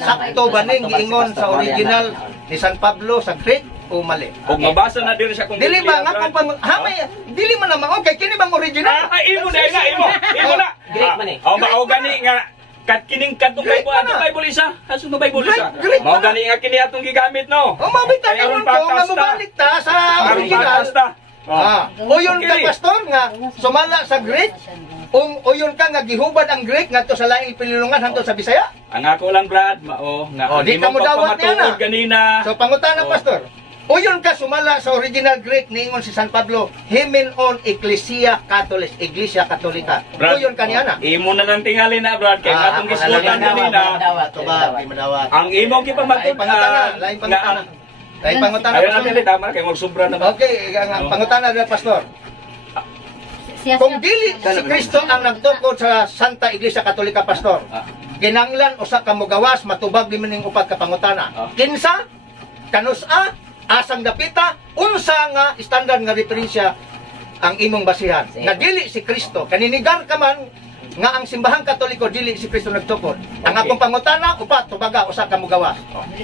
Sakto ba ning giingon sa original ni San Pablo sa Greek o mali? Ug mabasa na diri sa kung Dili ba nga kung hamay dili man naman okay kini bang original? imo na imo na. Greek man eh. Oh, mao gani nga kat kining katong Greek Bible man atong na. Bible isa. Hasu na Bible isa. Greek Mao man na. gani nga kini atong gigamit no. O mabita Aron ko nga pakasta. mabalik ta sa original. Pakasta. O yun ka pastor nga sumala sa Greek. O yun ka nga gihubad ang Greek ngadto sa laing pinulungan hangtod sa Bisaya. Ang ako lang, Brad, mao nga Oh, di ka mo dawat niya na. kanina. So pangutana pastor. O yun ka sumala sa original Greek niingon si San Pablo, Hemen on Ecclesia Catholic, Iglesia Katolika. O yun ka niya na. Imo na lang tingali na, Brad, kay atong gisgutan kanina. Madawat. Ang imong Lain gipamatud pangutana, lain pangutana. Lain pangutana. Ayun pastor. natin tama kay mag sobra na ba. Okay, ang pangutana na pastor. Kung dili si Kristo ang nagtukod sa Santa Iglesia Katolika pastor, ginanglan usa ka mogawas matubag di maning upat ka pangutana. Kinsa? Kanusa? Asang dapita? Unsa nga standard nga referensya ang imong basihan? Nga dili si Kristo. Kaninigar ka man nga ang simbahan Katoliko dili si Kristo nagtukod. Ang akong pangutana upat tubaga usa ka mogawas.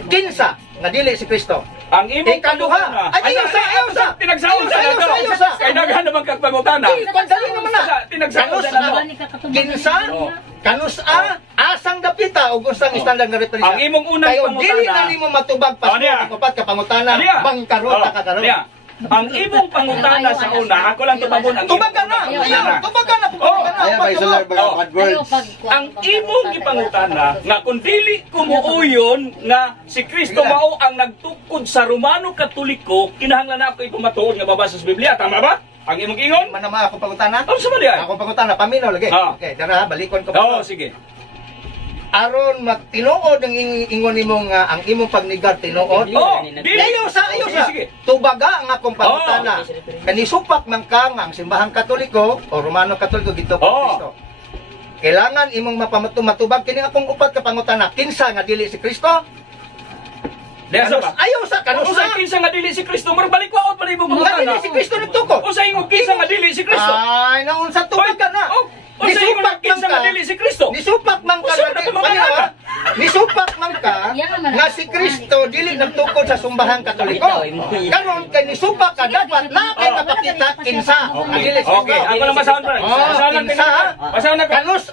Kinsa nga dili si Kristo? Ang imong Ikaduha. Ay, ayaw sa. Tinagsaon sa Ayaw sa, ayaw sa. Kay daghan naman kag pangutana. Dali naman na. Tinagsaon sa Kanusa? nako. Kinsa? Kanusa? Asang dapita o gustang standard nga referensya? Ang imong unang Kayo pangutana. dili na nimo matubag Oh, niya. pastor upat ka pangutana Niya. bangkarot ka karon. Niya. Ang imong pangutana sa una, ako lang tubabon ang Tubag ka na. Ayaw, tubag ka na. Oh, Ayaw pa isa lang Oh. bad words. ang imong gipangutana nga kung dili kumuuyon nga si Kristo mao ang nagtukod sa Romano Katoliko, kinahanglan na ako ipamatuod nga mabasa sa Biblia, tama ba? Ang imong ingon? Man naman ako pangutana. Ano sa mali ay? Ako pangutana paminaw lagi. Ah. Okay, tara balikon ko. Oo, sige. Aron magtinuod ang ingon nimo nga ang imong pagnigar tinuod. Oh, Ayaw sa. Sige. Tubaga ang akong pangutana. Kanisupak man ka nga ang simbahan Katoliko o Romano Katoliko gitukod Oh. Kristo. kailangan imong mapamatubag kini akong upat ka pangutana. Kinsa nga dili si Kristo? Desa ba? Ayaw sa kanus Usay kinsa nga dili si Kristo, magbalik waot pa rin mo Nga dili si Kristo nagtukod. Usay ingon kinsa nga dili si Kristo. Ay, naunsa tubag ka na. Usay ingon kinsa nga dili si Kristo. Nisupak man ka. Usa na ko mamaya. Nisupak man ka nga si Kristo dili nagtukod sa sumbahan Katoliko. Karon kay nisupak ka dapat na kay mapakita kinsa nga dili si Kristo. Okay, ako lang basahon pa. Basahon lang kinsa. Basahon na ko. Kanus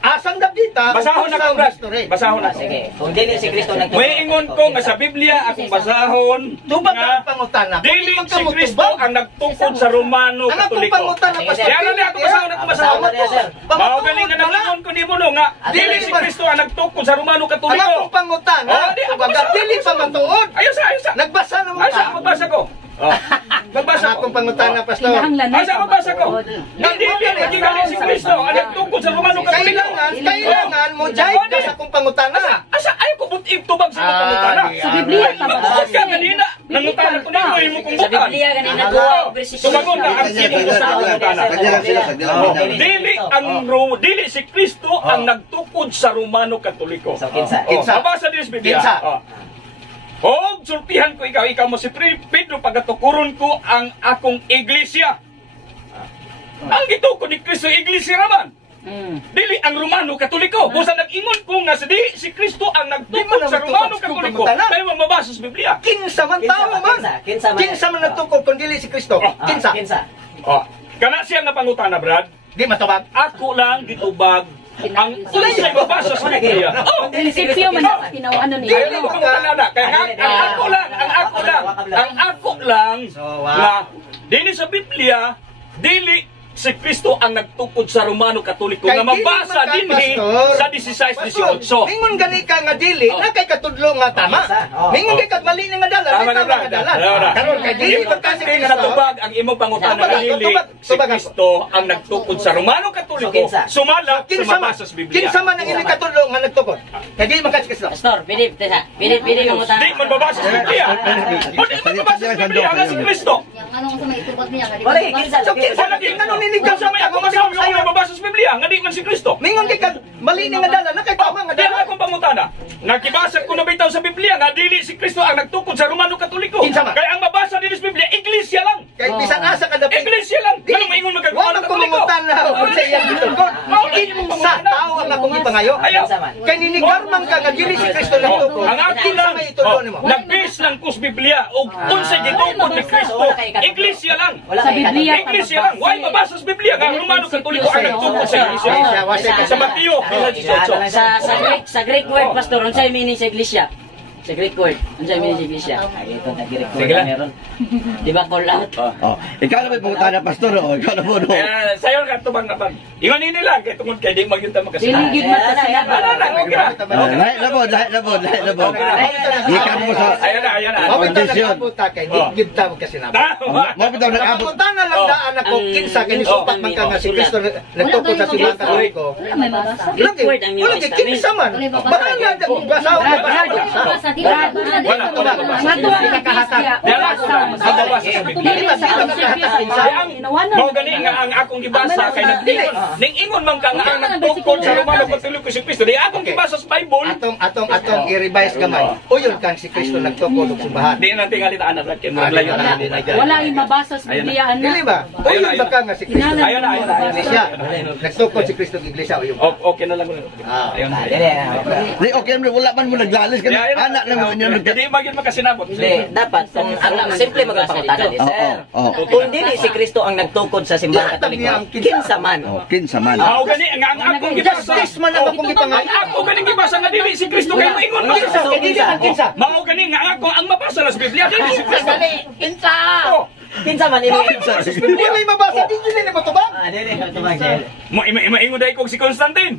asang dabdita. Basahon na ko, Brad. Basahon na. Sige, kung dili si Kristo nagtukod. May ingon ko nga sa Biblia akong basahon Tubag nga ang pangutana. dili si Kristo ang nagtukod sa Romano Ang akong Katoliko. pangutana pa Kaya na ako basahon ako basahon. Mao galing nga nagingon ko nimo no nga dili si Kristo ang nagtukod sa Romano Ang Katoliko. akong pangutana. Tubaga dili pa man tuod. Ayos sa. Nagbasa na mo Asa ka. magbasa ko? Magbasa Ang ko. akong pangutana pastor. Asa magbasa ko? Dili naging si Kristo ang nagtukod sa Romano Katoliko. Kailangan mo jive ka sa akong pangutana. Asa ay ko butig tubag sa akong pangutana. Sa Biblia pa ba? Mabuot ka kanina. Nangutana ko nimo imo kung Sa bukan. Biblia ganina ko bersikulo. Sumagot ka ang sino sa pangutana. Dili si Kristo ang nagtukod sa Romano Katoliko. So, kinsa? Mabasa din sa Biblia. Kinsa? Og sultihan ko ikaw mo si Pedro pagatukuron ko ang akong iglesia. Ang gitukod ni Kristo iglesia raman. Dili ang Romano Katoliko. Busa nag-ingon ko nga si Kristo ang nagtukod sa Romano Katoliko. Kaya mabasa sa Biblia. Kinsa man tao man. Kinsa man nagtukod kung dili si Kristo. Kinsa. Kana siya nga pangutana, Brad. Di matubag. Ako lang gitubag ang unsay mabasa sa Biblia. Prinsipyo man na kinawano ni. Dili ko pangutana. Kaya ang ako lang nga dili sa Biblia, dili si Kristo ang nagtukod sa Romano Katoliko nga mabasa dinhi sa 16-18. Mingon gani ka nga dili na kay katudlo nga tama. Mingon kay kad mali nga dala, Tama na, tama nga dala. Karon kay dili pagkasi Hindi nga natubag ang imong pangutana nga dili si Kristo ang nagtukod sa Romano Katoliko. Sumala sa mabasa sa Biblia. Kinsa man ang ili katudlo nga nagtukod. Kay dili man kasi Kristo. Pastor, bilib tesa. Bilib yung utang. Di man mabasa sa Biblia. O di man mabasa sa Biblia nga si Kristo. Yang anong sa may itubag niya. Wala, kinsa So kinsa lagi nga ninigaw sa May ako masabi ko nga mabasa sa Biblia nga di man si Kristo. Mingon kay kad mali nga dala, na kay tama nga Di dala. akong pangutana. Nakibasa ko na bitaw sa Biblia nga dili si Kristo ang nagtukod sa Romano Katoliko. Kinsa man? Kaya ang mabasa din sa Biblia, iglesia lang. Kay bisan asa ka dapat. Iglesia lang. Ano maingon Wa magkagumano man Katoliko? kumungutan na kung sa iyang gitugod. Kinsa tao ang akong ipangayo. Ayaw. Kay ninigarman ka nga dili si Kristo nagtukod. Ang ako Kinsa lang, may itudlo nimo? nag-base lang ko sa Biblia o unsay gitukod ni Kristo. Iglesia lang. Sa Biblia pa Iglesia lang. Why mabasa sa Biblia nga ang Romano Katoliko ang nagtukod sa iglesia? Sa Mateo, Sa Greek word, pastor, unsay meaning sa iglesia? Sa Greek word, unsay meaning sa iglesia? Ito nag-direct ko Sige lang. meron. Di ba call out? Ikaw na may pangutana, pastor. Ikaw na po. Sayo ka tubang na pag. Ingon ini lang kay tungod kay di magyunta Dili makasama. gid man kasi na. Lahat na po. Ikan mo sa... Ayan na. Mabitaw Kondisyon. nagkabuta kay di gid ta mo kasi na. Mabitaw nag-abot. Pagpunta na lang daan ako kinsa kay nisupak man ka nga si Kristo nagtukod sa simbahan Katoliko. Wala may mabasa. Wala kay kinsa man. Bahala na basa o Sa Brad, Mao gani nga ang akong gibasa kay nagtingon. Ning ingon man ka nga ang nagtukod sa Romano Katoliko si Kristo. Di akong gibasa sa Bible. Atong i-revise gamay. Uyon kang si Kristo nagtukod og simbahan. Di na tingali ta anak kay mo layo na. wala yung mabasa sa Biblia Dili na. ba? Uyon ba ka nga si Kristo? Ayun na. Iglesia. Nagtukod si Kristo og iglesia uyon. Okay na lang. Ayun. Di, okay, wala man mo naglalis. Anak lang mo niya Di magin makasinabot. Hindi, dapat kung ang simple magpapangutana ni sir. Kung dili si Kristo ang nagtukod sa simbahan Katoliko, kinsa man. Kinsa man. Mao gani nga ang akong gibasa. Justice man ang akong Ang gipangayo. ako ganing gibasa nga dili si Kristo kay moingon man. Kinsa? Dili man kinsa? Mao gani nga ako ang mabasa sa Biblia dili si Kristo. Kinsa? Oh, Kinsa man ini. Hindi may mabasa di dili ni matubag. Dili ka tubag sir. mo maingon dai kog si Constantine.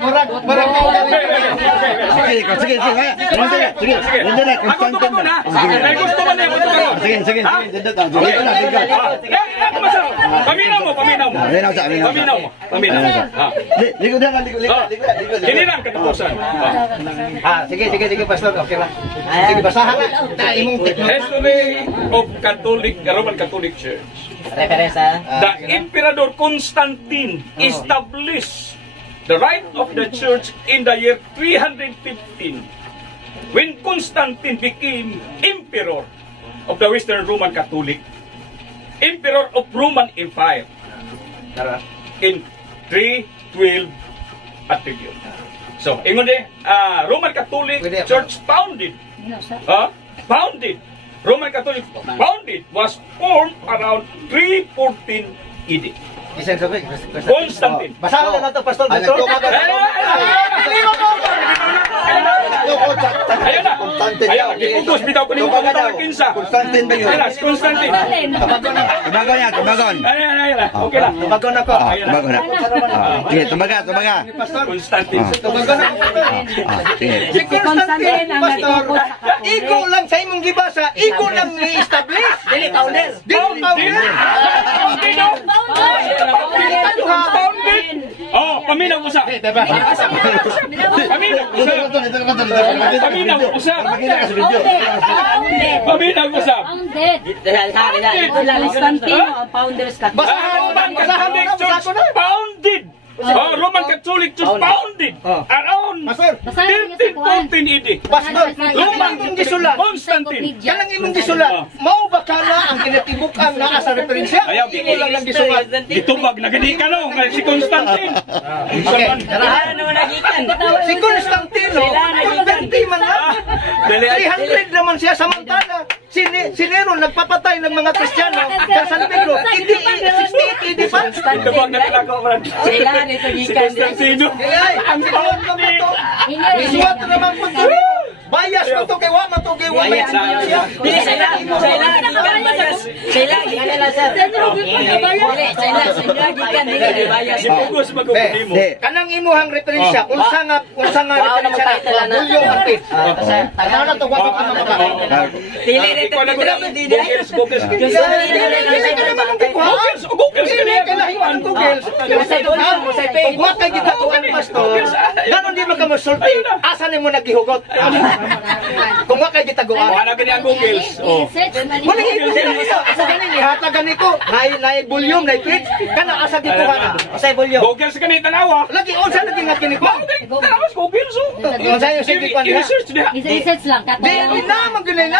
Murag Sige. Nandiyan na, Ako Constantine to na. na. Ay gusto man niya mo to. Sige. Dito na. Ako masarap. Paminaw mo. Paminaw sa, paminaw sa. Paminaw mo. Ah. Ligo na nga, ligo. Kini lang katapusan. Sige, pastor. Okay lang. Sige, basahan na. Imong History of Roman Catholic Church. Referensa. The Emperor Constantine established the right of the church in the year 315 when Constantine became Emperor of the Western Roman Catholic, Emperor of Roman Empire in 312 at review. So, ingon Roman Catholic Church founded. Roman Catholic founded was formed around 314 AD. Constantine. Basahan na nato, pastor. Ayun na. Ayun, ipugos bitaw ko ni kinsa. Constantine ba yun? Constantine. Tumagon yan, tumagon. Ayun. Okay lang. Tumagon ako. Tumagon na. Sige, tumaga. Constantine. Tumagon ako. Sige. Si Constantine, pastor, iko lang sa imong gibasa, iko lang ni-establish. Dili founder. Oh, paminaw usa. Paminaw usa. Constantino ang founders ka. Roman Catholic Church founded. Roman Catholic Church founded around 1314 AD. Pastor, Roman imong gisulat. Constantine. Kanang imong gisulat. Mao ba kana ang kinatibuk-an naa sa referensya? Ayaw, Iko lang ang gisulat. Gitubag na gani ka no, si Constantine. Okay. Tarahan naman nagikan. Si Constantino, converti man na. 300 naman siya samantala. Si Nero nagpapatay ng mga Kristiyano sa San Pedro. Hindi 68 pa. Gitubag na tinako ko. Sila nito Si gikan. Constantino. Ay, ang sinuwat naman to. Isuwat naman po to. Bias mo to kay Wama to kay Wama. Dili sila gikan bias. Sila gikan lang sa. Sila gikan dili bias. Ipugos magkukuli mo. Kanang imuhang referensya, unsa nga referensya na bulyo ang pit. Tanaw na to wa pa maka. Dili rito dili. Google. Pag wa kay gitakuan pastor, ganon di makamusulti. Asa nimo naghihugot? Kung wa kay gitaguan. Wala gani ang Google. Oh. Wala gid asa ganing ihatagan niko. Nay volume, nay pitch. Kana asa gikuha na. Usay bulyo. Google sa kanita tanawa. Lagi unsa lagi nga kini ko? Tanawa sa Google so. Unsa yung sige ko niya? I-research diha. Isa-research lang. Di na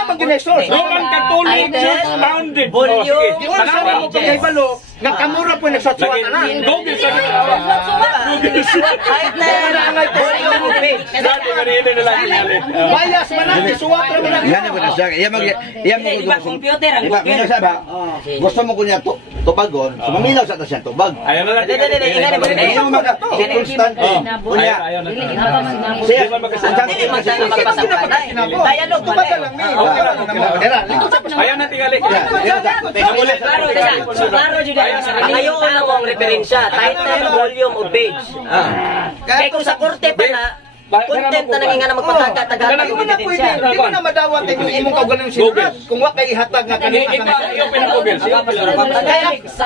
magginay source. Roman Catholic Church founded. Volume. Di unsa mo pagkaibalo nga kamura po nagsusuwat na. Google sa tanawa. Google sa. Kahit na Ang volume mo page. Dati kanina na lang. Bias man natin suwat ra man. Yan ang gusto siya. Yan Di ba computer ang Diba, minaw siya ba? Gusto mo ko niya tubagon, so maminaw sa siya tubag. Ayaw na lang. Ayaw maka, si Constantine. Unya, Ayaw na. siya, Dili man siya magpasangkanay. Dialogue man Tubagan lang ni. Dera, likod sa Ayaw na tingali. Klaro diyan. Klaro diyan. Ngayon na mo ang referensya. Title, volume o page. Kaya kung sa korte pa na, content na nanging nga na magpagkatagalan Hindi mo na pwede, hindi mo na madawat yung imong kaugalang sinulat. Kung wa kay ihatag nga kanina Iyo pinag-Google.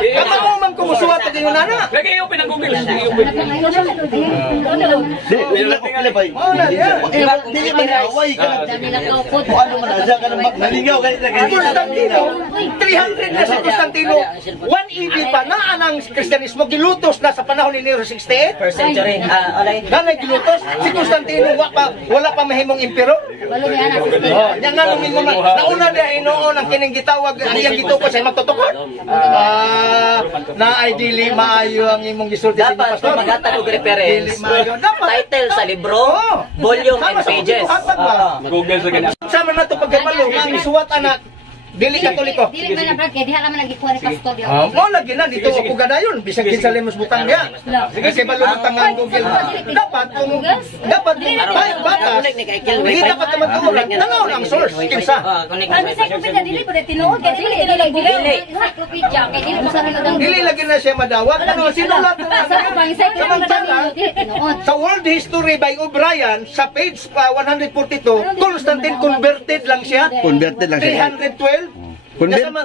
Kama man kumusuwat pag yung nana. Lagi iyo pinag-Google. dili man away ka. Kung ano man siya ka naligaw ganito Constantino, 300 na si Constantino, 180 pa na ang Kristyanismo gilutos na sa panahon ni Nero 68. First century. Alay. Ganay gilutos si Constantino wala pa mahimong impero. Wala niya na. Oh, nya nga lumingon na nauna dia hinuon ang kining gitawag ang iyang gituko sa magtutukod. Na ay dili maayo ang imong gisulti sa Dapat pastor. magatag og reference. Title sa libro, volume and pages. Google sa ganyan. Sama na to pagkabalo ang isuwat anak dili katoliko. Dili man na brad kay diha naman nagikuha ni pastor yo. Mo lagi na dito ako gadayon bisag kinsa limos butang dia. Kasi balo ng tangang Google. Dapat batas. Hindi dapat ka magtuulan. Tanaw ang source kinsa. Ano sa kumpanya dili pud tinuod kay dili dili encyclopedia kay dili mo sa nang Dili lagi na siya madawat. Ano sinulat sa bang encyclopedia dili tinuod. sa World History by O'Brien sa page 142, Constantine converted lang siya. Converted lang siya. 312.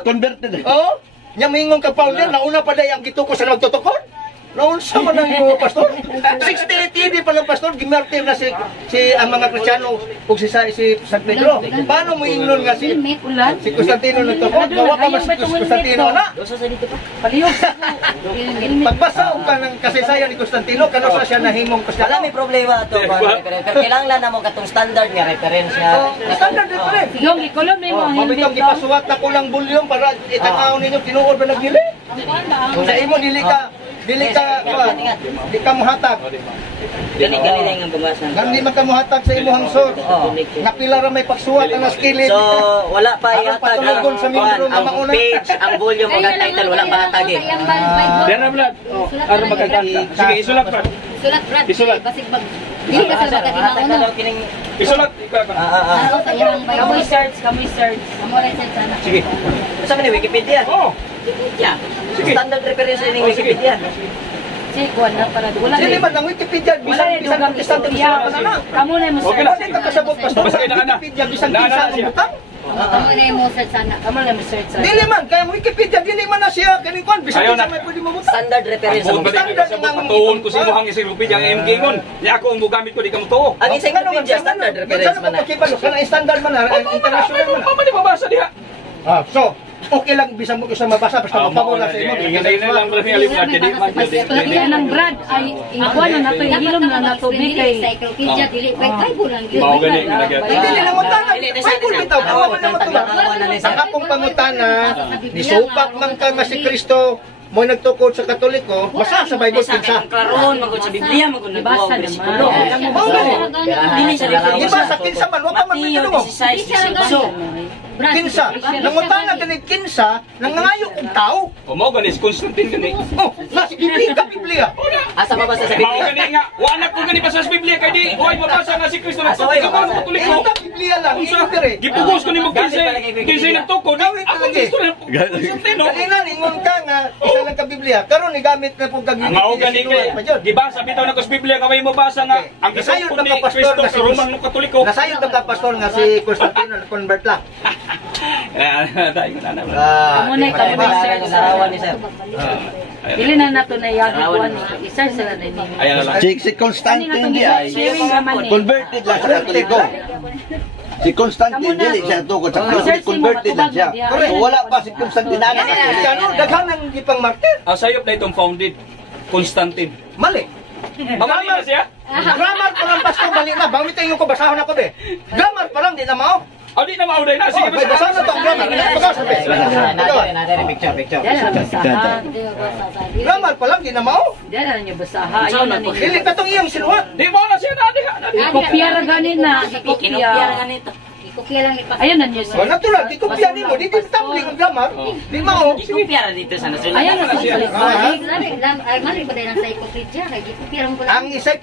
Converted. Oh, nya mingon ka founder, nauna pa day ang gituko sa nagtutukod. Naunsa man ang pastor? 68 ED pa lang pastor, gimartir na si ang mga Kristiyano ug si San Pedro. Paano mo ingnon nga si Constantino nagtukod? Gawa pa mas si Constantino na. Palihog. Pagbasa og ka ng kasaysayan ni Constantino, kano sa siya nahimong Kristiyano? Wala may problema ato ba? Pero kailangan na mo katong standard nga referensya. Standard different. Yung ikolom na yung Mamitong gipasuwat na ko lang bulyong para itanaw ninyo tinuod ba nagdili? Sa imo dili ka muhatag. Gani nga bumasa. Gandi man ka muhatag sa imo hangsod. Napila ra may pagsuwat ang naskilid. So, wala pa ihatag patulugon sa membro nga ang mauna. page, ang volume, ang title, wala pa hatag eh. Diyan na Brad. Ano magkakanta? Sige, isulat Brad. Sulat, Brad. Isulat. Basig bag. Dili ka sa magkatimauna. Isulat. Ano sa iyang Kamoy search. Amo rin search sana. Sige. Sa man Wikipedia. Oh. Wikipedia. Sige. Standard reference ni Oh, sige. Wikipedia. Si kuan na para wala. Dili man ang Wikipedia bisan protestante mo na. Kamo na mo Okay search. lang. Kasi ka kasabot pastor. Basta na ana. Wikipedia bisan Na kinsa siya. ang butang. Kamo na mo search sana. Kamo na mo search sana. Dili man kaya ang Wikipedia dili man na siya kini kon bisan Ayaw kinsa na. may pwede mo butang. Standard reference Ang mo. buong balik sa patuon ko sa imuhang encyclopedia ang MK ngon. Ni ako ang gamit ko di ka mo tuo. Ang encyclopedia standard reference man na. Kana standard man na international man. Mama di mabasa diha. So okay lang bisan mo ko sa mabasa basta magpabula sa imo. Ingay na lang pala niya lipat jadi man. Kaya ng Brad ay ikuan na nato hilom na nato kay Encyclopedia dili kay Bible lang yun. Mao gani nga nagyat. Hindi lang utana. Bible bitaw. Awa man naman to. Ang akong pangutana ni supak man ka nga si Kristo mo nagtukod sa Katoliko, basa sa Bible Sa kinsa. karon magud sa Biblia magud nagbuo bersikulo. Dili sa Di ba sa kinsa man wa pa man Mateo mo. 16:15. Kinsa. Nangutana gani kinsa nangangayo og tao. O mao gani si Constantine gani. Oh, nasa Biblia. Asa mabasa sa Mao Biblia? gani nga wa na ko gani basa sa Biblia kay di oy mabasa nga si Kristo nagtukod ka mo katulik ko. Ito Biblia lang, Unsa ito dire. gipugos ko nimo kinsa nagtukod. Ako Kristo na Constantino. Kanina ningon ka nga isa lang ka Biblia, karon ni gamit na pug kag Mao gani kay gibasa bitaw na ko sa Biblia kaway mo basa nga ang Nasayod gisayod na ni ka, pastor, Kristo na sa si- Roman mo Katoliko. Nasayod ka pastor nga si Constantino convert lang. Tayo ko na na. Amo na kamo na search sa Larawan ni sir. dili na nato na yagikuan i-search sila na ni. Ayan na lang. Si Constantine di ay Sharing naman ni. converted lang sa Katoliko. Si Constantine dili siya tukod sa Katoliko, converted lang siya. So wala pa si Constantine na. Kristiano daghan ang gipang martir. Ang sayop na itong founded Constantine. Mali. Mamali na siya? Grammar pa lang pastor bali na. Bangmitin yung ko basahon ako be. Grammar pa lang di na mao. O di na mauday na. Sige, Oh, may basahan na to ang grammar. Pagkawas be. Picture. Grammar pa lang di na mao. Diyan na niyo basaha. Ayaw na ni. Dili ka tong iyang sinuhat. Di mo na siya na. Di. Kopya ra ganin na. Kinopya ra ganito. Ikopya lang ipasa. Ayun na niyo Oh, natural, di kopya nimo, di tabling ang grammar. Di mao. Ikopya ra dito sa nasulat. Ayun na sa Mali ba dahil sa ikopya kay ikopya lang ko lang.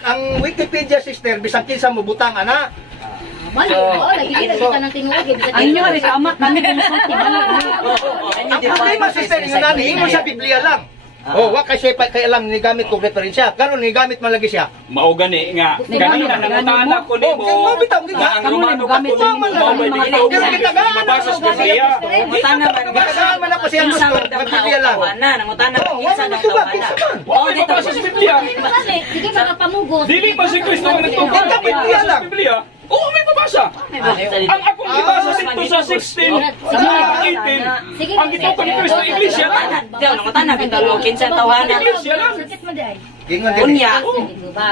Ang Wikipedia sister bisan kinsa mo butang ana. Mali ba? Lagi kita nang tinuod bisa. Anyo ri amak kami konsulti. Ang problema sister nga nani imo sa Biblia lang. Oh, wa kay siya pa kay alam ni gamit kog referensya. Karon ni gamit man lagi siya. Mao gani nga. Kanina nangutana ko Oh, nimo. mo bitaw Nga nga. ang Romano gamit Katoliko mo mao ba mga dito? Pero kita ga Mabasa sa Biblia. Nangutana man. Kasama man ako siya Kinsa gusto. man daw Biblia lang. tawanan. Nangutana Oh, kinsa wala daw mo tawanan. kinsa man. Wa may mabasa sa Biblia. Mali, sige mga pamugos. Dili ba si Kristo ang nagtukod? Ito, Biblia lang. Biblia. Oo, may mabasa. Ang akong gibasa dito sa 16, sa 18, ang gitukod ni Kristo Iglesia lang. Daw nangutana bitaw kinsa tawanan. Iglesia lang. Gingon din. Unya.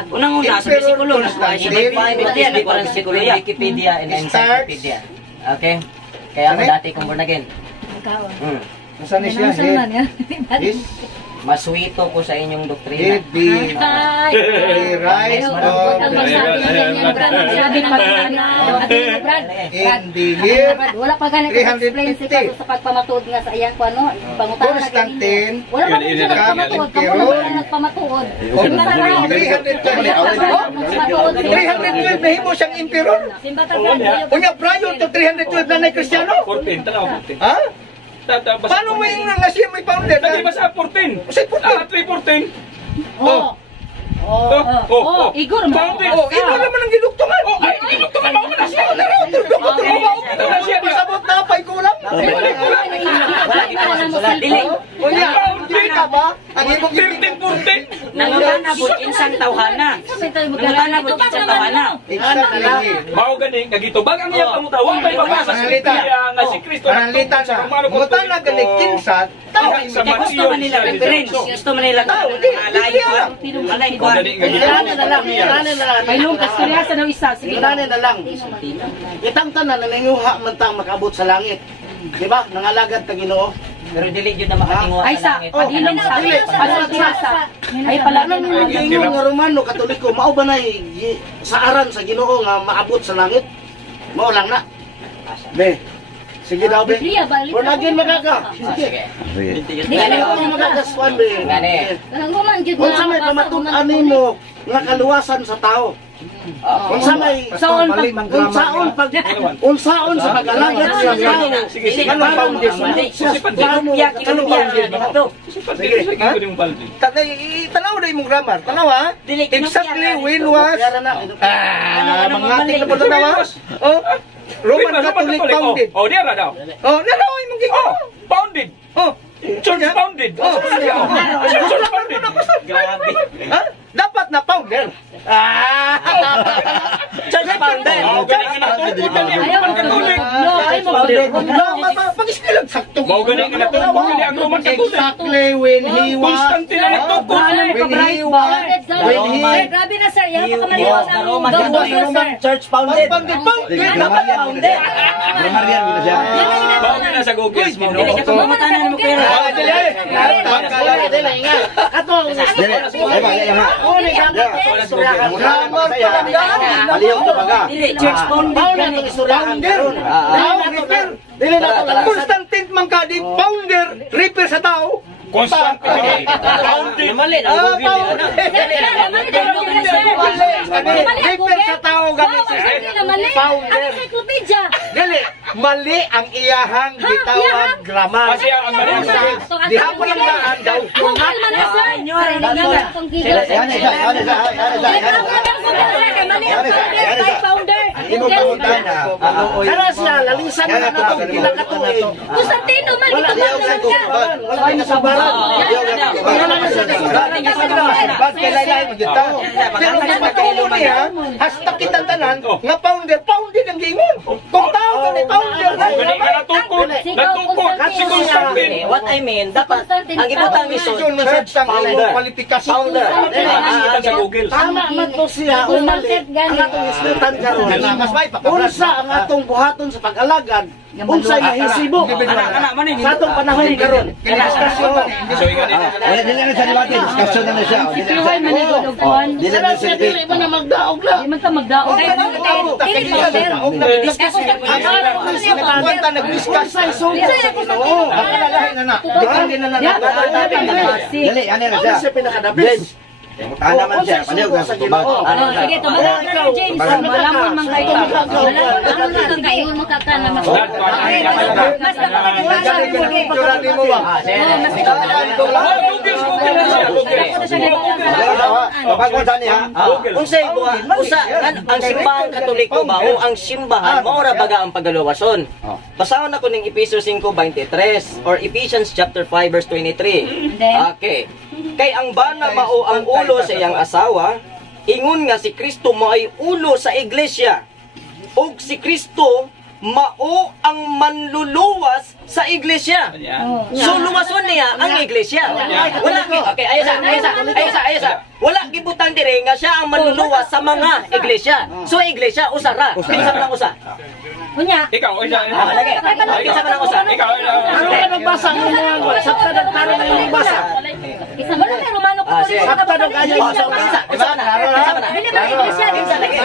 Unang-una sa bersikulo na sa Biblia di parang bersikulo ya. Wikipedia and encyclopedia. Okay? Kaya ako dati kung born again. Nasa ni siya? This Maswito ko sa inyong doktrina. did the rise of Sabi pa Brad. in the year Wala pa ganit explain si kaso sa pagpamatuod nga sa iyang kuno, pangutan na Constantine. Wala pa siya nagpamatuod, kamo na nagpamatuod. Simba ta lang. 312 nahimo siyang emperor. Simba ta lang. Unya prior to 312 na Kristiyano. 14, tanaw 14. Ha? Paano mo yung nga siya may founder? Lagi ba sa 14? Sa 14? 314. Oh. Oh, Igor Founded. Oh, ito naman ang gilugtungan. Oh, ay, ginugtungan mo na siya. Pasabot na pa'y kulang. Dili. Kunya, hindi ka ba? Ang imong 13-14. Nangutana po insang tawhana. Nangutana po insang tawhana. Exactly. Mao gani kagitubag ang iyang pangutawa may pagpasa sa Biblia nga si Kristo Panalitan sa Mutan na ganig kinsa. Tao sa Gusto man nila reference. Gusto man nila alay ko. Ilanin na lang. May lung kasturya sa nang isa. Sige, ilanin na lang. Itang tanan na nangyuha man tang makabot sa langit. Di ba? Nangalagad ta Ginoo. Pero dili jud na makatinguha Ay sa, sa langit. padilong sa sa. Ay pala nang ingon nga Romano Katoliko mao ba nay saaran sa Ginoo nga maabot sa langit? Mao lang na. Be. Sige daw be. Kung naging magaga. Sige. Dili ko magagaswan be. Kung sa may pamatunan nimo nga kaluwasan sa tao. Kung sa may unsaon sa pag-alagad sa tao. Sige. Tanaw na imong grammar. Tanaw ha? Exactly when was mga tingnan po tanaw ha? Oh, Roman Catholic founded. Oh, diara daw. Oh, nanaw imong gigo. Founded. Oh, Church founded. Church founded. Grabe. ha? Dapat na founder. Church founder. Mao gani nga natutunan niya ang Katolik. Pag-iskilag sakto. Mao gani nga natutunan niya ang Roman Catholic. Exactly when he was Constantine na nagtukod. Grabe na sir, yan pa kamaliwas ang Roman Church founded. Mao gani sa Google. Dili ka pamamatanan mo pero. Dili church founded. Constantine man ka di founder, repair sa tao. Constantine. Founded. Mali na Google. Repair sa tao gani founder. Dili, mali ang iyahang bitawang grammar. Kasi ang mali Di hapon lang daan daw. Kaya siya, lalisan na ito, kinakatuin. Constantino, Wala na sa barat. Bad kay laylay magita. Pero kung matulo niya, hasta kita tanan, nga founder ang gingon. Kung tao ka ni founder, Mao gani nga natukod. Si Constantine. What I mean, dapat ang ibutang lisod. Yun man sa kwalifikasyon. Sa Google. Tama man to siya umali. Ang atong islutan karon. Mas may pakabras. Unsa ang atong buhaton sa pag-alagad? Unsa nga hisibo? Anak man ni. Sa atong panahon karon. So ingon din. Wala din lang sa debate, discussion na na siya. Piway manigon og kuan. Dili na siya Dili man na magdaog la. Di man ka magdaog. Kwanta nag-discuss sa isugo. Oo, nakalalahi na na. Depende na na. Dili, ano na siya. Siya pinakadabis. Tanda man siya, paniw ka sa tubag. Sige, tumaga na James. Malamon man kayo. Malamon kang kayo mo kakana mas. Mas Pagpunta niya. Unsay usa ang simbahan Katoliko ba o ang simbahan mao ra baga ang pagaluwason. Basahon ako ning Efesios 5:23 or Ephesians chapter 5 verse 23. Okay. Kay ang bana mao ang ulo sa iyang asawa, ingon nga si Kristo mao ay ulo sa iglesia. Ug si Kristo mao ang manluluwas sa iglesia. So luwason niya ang iglesia. Wala okay, ayasa. Wala gibutang dire nga siya ang manluluwas sa mga iglesia. So iglesia usara. Kinsa man ang usa? Unya. Ikaw, isa. Lagi. Kinsa man ang usa? Ikaw, Ano ka nagbasa ng mga WhatsApp na nagtanong ng nagbasa? Isa mo na Romano sige. Katoliko. Sakta ng kayo. Kinsa man? Dili ba iglesia kinsa lagi?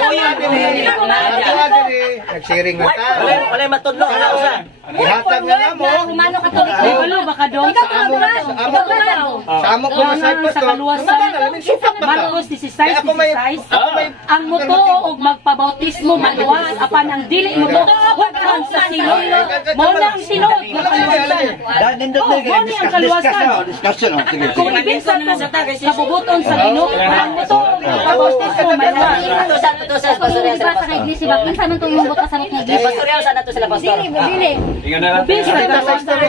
Nag-sharing na ta. Wala matudlo ana usa. Ihatag na na mo. Romano Katoliko. Walo baka dong Ikaw magras. Ikaw magras. Sa amo ko masay pa to. Sukat ba ta? Marcos 16:16 ang muto og magpabautismo maluwas apan ang dili muto wag man sa sinilo mo na ang tinuod nga kaluwasan. Nindot na discussion. Sige. Kung ibinsan mo kabubuton sa Ginoo ang muto og magpabautismo maluwas. Sa iglesia ba kinsa man tong butas pasarot nga Eh, pastor yan, saan nato sila, pastor? Dili. Ingat na natin.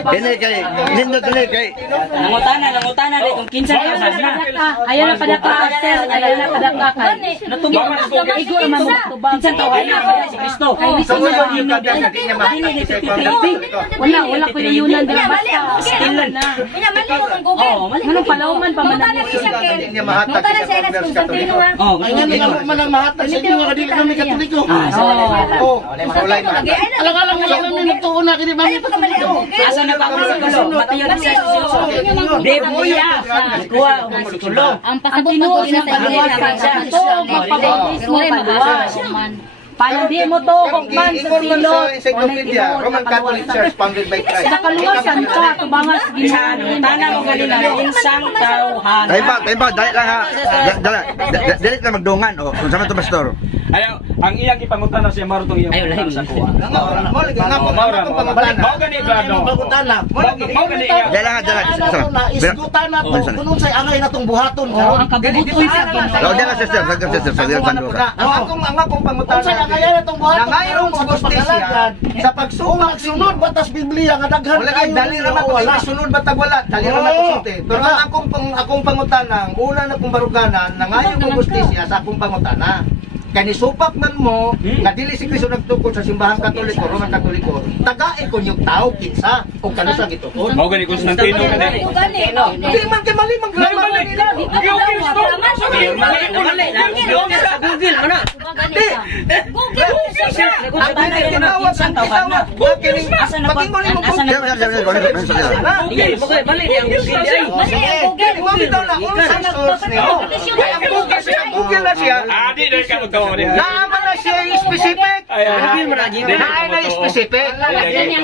Dili kay, nindot dili kay. Nangutana rin kung kinsa ka na. Ayaw na padaka-aster, ayaw na padaka-kan. Natubang na sa igo naman matubang. Kinsa tawag na si Kristo. Wala ko yuyunan dira basta. Stilan na. Manong palawman pa man. Ay nga nila man ang mahatag sa inyo nga dili kami Katoliko. Alang-alang nga lang namin natuon na kini mami Katoliko. Asa na pa ako sa kulo? Matayo na siya sa Debuya. Kuha o masikulo. Ang pasabot pa din sa iglesia. Ito, magpabautismo rin magawa. Palandi mo to, hukman sa silot. Encyclopedia, Roman Catholic Church, founded by Christ. Sa kaluwasan ka, tubangas ginaan. Tanang mo ganila, insang tauhan. Tayo ba, dali lang ha. Dali lang magdungan o kung sama to pastor. Ayaw, ang iyang ipangutan na siya marutong iyang sa kuha. Mao gani brado. Mao gani iya. Dala. Isgutan na to, kunon say angay na tong buhaton karon. Ang kabubutoy sa Law dala sister, Ang akong pangutan Unsay angay na tong buhaton nangayong sa justisya sa pagsumak sunod batas Biblia nga daghan wala kay dali ra man wala sunod batag wala dali ra man kusulti pero ang akong pangutana una na kong baruganan nangayong justisya sa akong pangutana kani supak man mo nga dili si Kristo nagtukod sa simbahan Katoliko Roman Katoliko tagain ko yung tao kinsa o kano sa gitukod Mao gani Constantino gani. di man kay mali maggrama nila Google mo na. Google na siya. Adi na ka magkaon diha. Naaman na siya specific. Naaman na specific.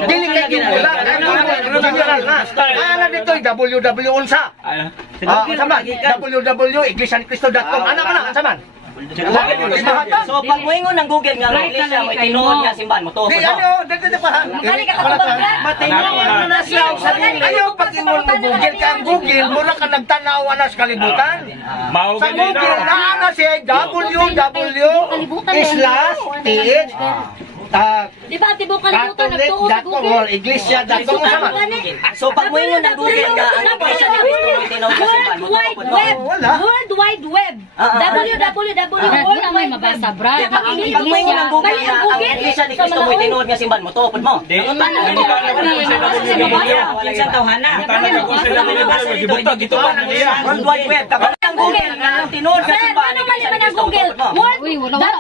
Dili kay Google. General na. Ana dito www unsa. Sama www.iglesianicristo.com. Ana man ang saman. So pag moingon ng Google nga ang iglesia mo tinuod nga simbahan mo to. Di ano, dito pa. Matinong na siya sa dili. Ayaw pag ingon mo Google ka ang Google, mura ka nagtanaw na sa kalibutan. Sa Google na ana siya www/th Di ba tibo kalibutan nagtuo sa Catholic.com Google? or iglesia.com naman. So pag moingon ng Google nga ang iglesia ni Kristo mo tinuod nga simbahan mo to. World Wide Web. www. Wala may mabasa, bra. Pag moingon ng Google nga ang iglesia ni Kristo mo tinuod nga simbahan mo to. Mo. Kinsang tawhana. World Wide Web. Kapag ang Google nga ang tinuod nga simbahan ni Kristo ni Kristo mo to.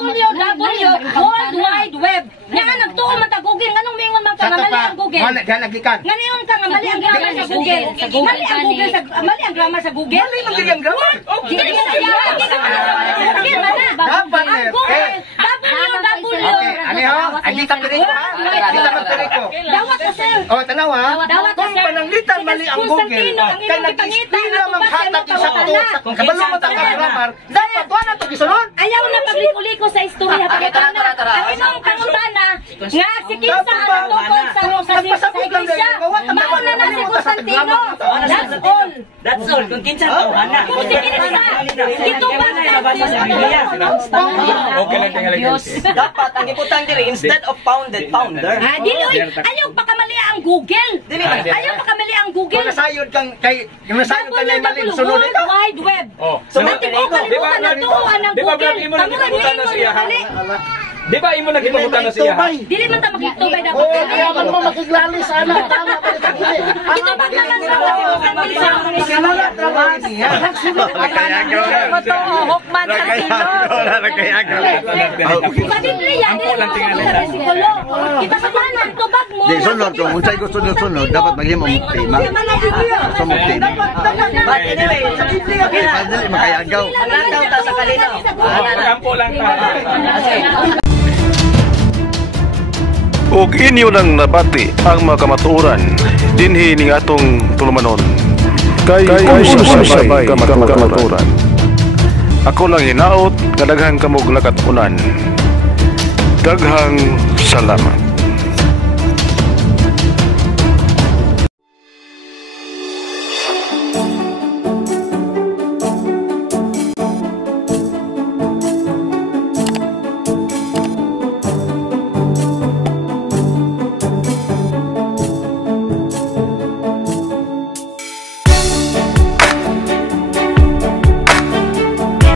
www. Nga nagtuo man ta Google nganong mingon man ka mali ang Google. Wala ka nagikan. Ngayon ka nga mali ang grammar sa Google. Mali ang Google sa mali ang grammar sa Google. Mali man gyud ang grammar. Dili ka sa Ani ha? Adi ka pili ko ha? Adi ka pili ko. Dawat ka sir. Oh, tanaw ha? Dawat ka Kung sir. pananglitan mali ang Google, kay nag-ispila mang hatag sa to. Kung kabalo mo ta ang grammar, dapat wala to gisunod. Ayaw na pagliko-liko sa istorya pagkatana. Ang imong pangutana nga si Kinsa ang tungkol sa iglesia. Mauna na si Constantino. That's all. That's all. Kung kinsang tawhana. Kung si Kinsa, gitubang Okay lang tingali. Dapat ang importante diri instead of founded, founder. Dili ayaw pa kamali ang Google. Ayaw pa kamali ang Google. Kung nasayod kang kay yung nasayod ka na mali sunod ito. World Wide Web. So Dati ko kalimutan na tuuan ng Google. Di ba imo nagipamutan na siya? Dili man ta makitubay dapat. Oh, kaya man mo makiglali sa ana tama pa rin kami. Ito ba naman sa Kailangan trabaho niya. hukman sa Sa Biblia, kita sa tanan, tubag mo. Di sunod kung unsay gusto nyo sunod, dapat maghimo mo tema. Sumukti. But anyway, sa Biblia Dili makayagaw. ang lantaw ta sa kalinaw. Kampo lang ka. Ug inyo nang nabati ang mga kamatuoran dinhi ning atong tulumanon. Kay sabay kamatuoran. Ako lang hinaot nga daghang kamog lakat unan. Daghang salamat.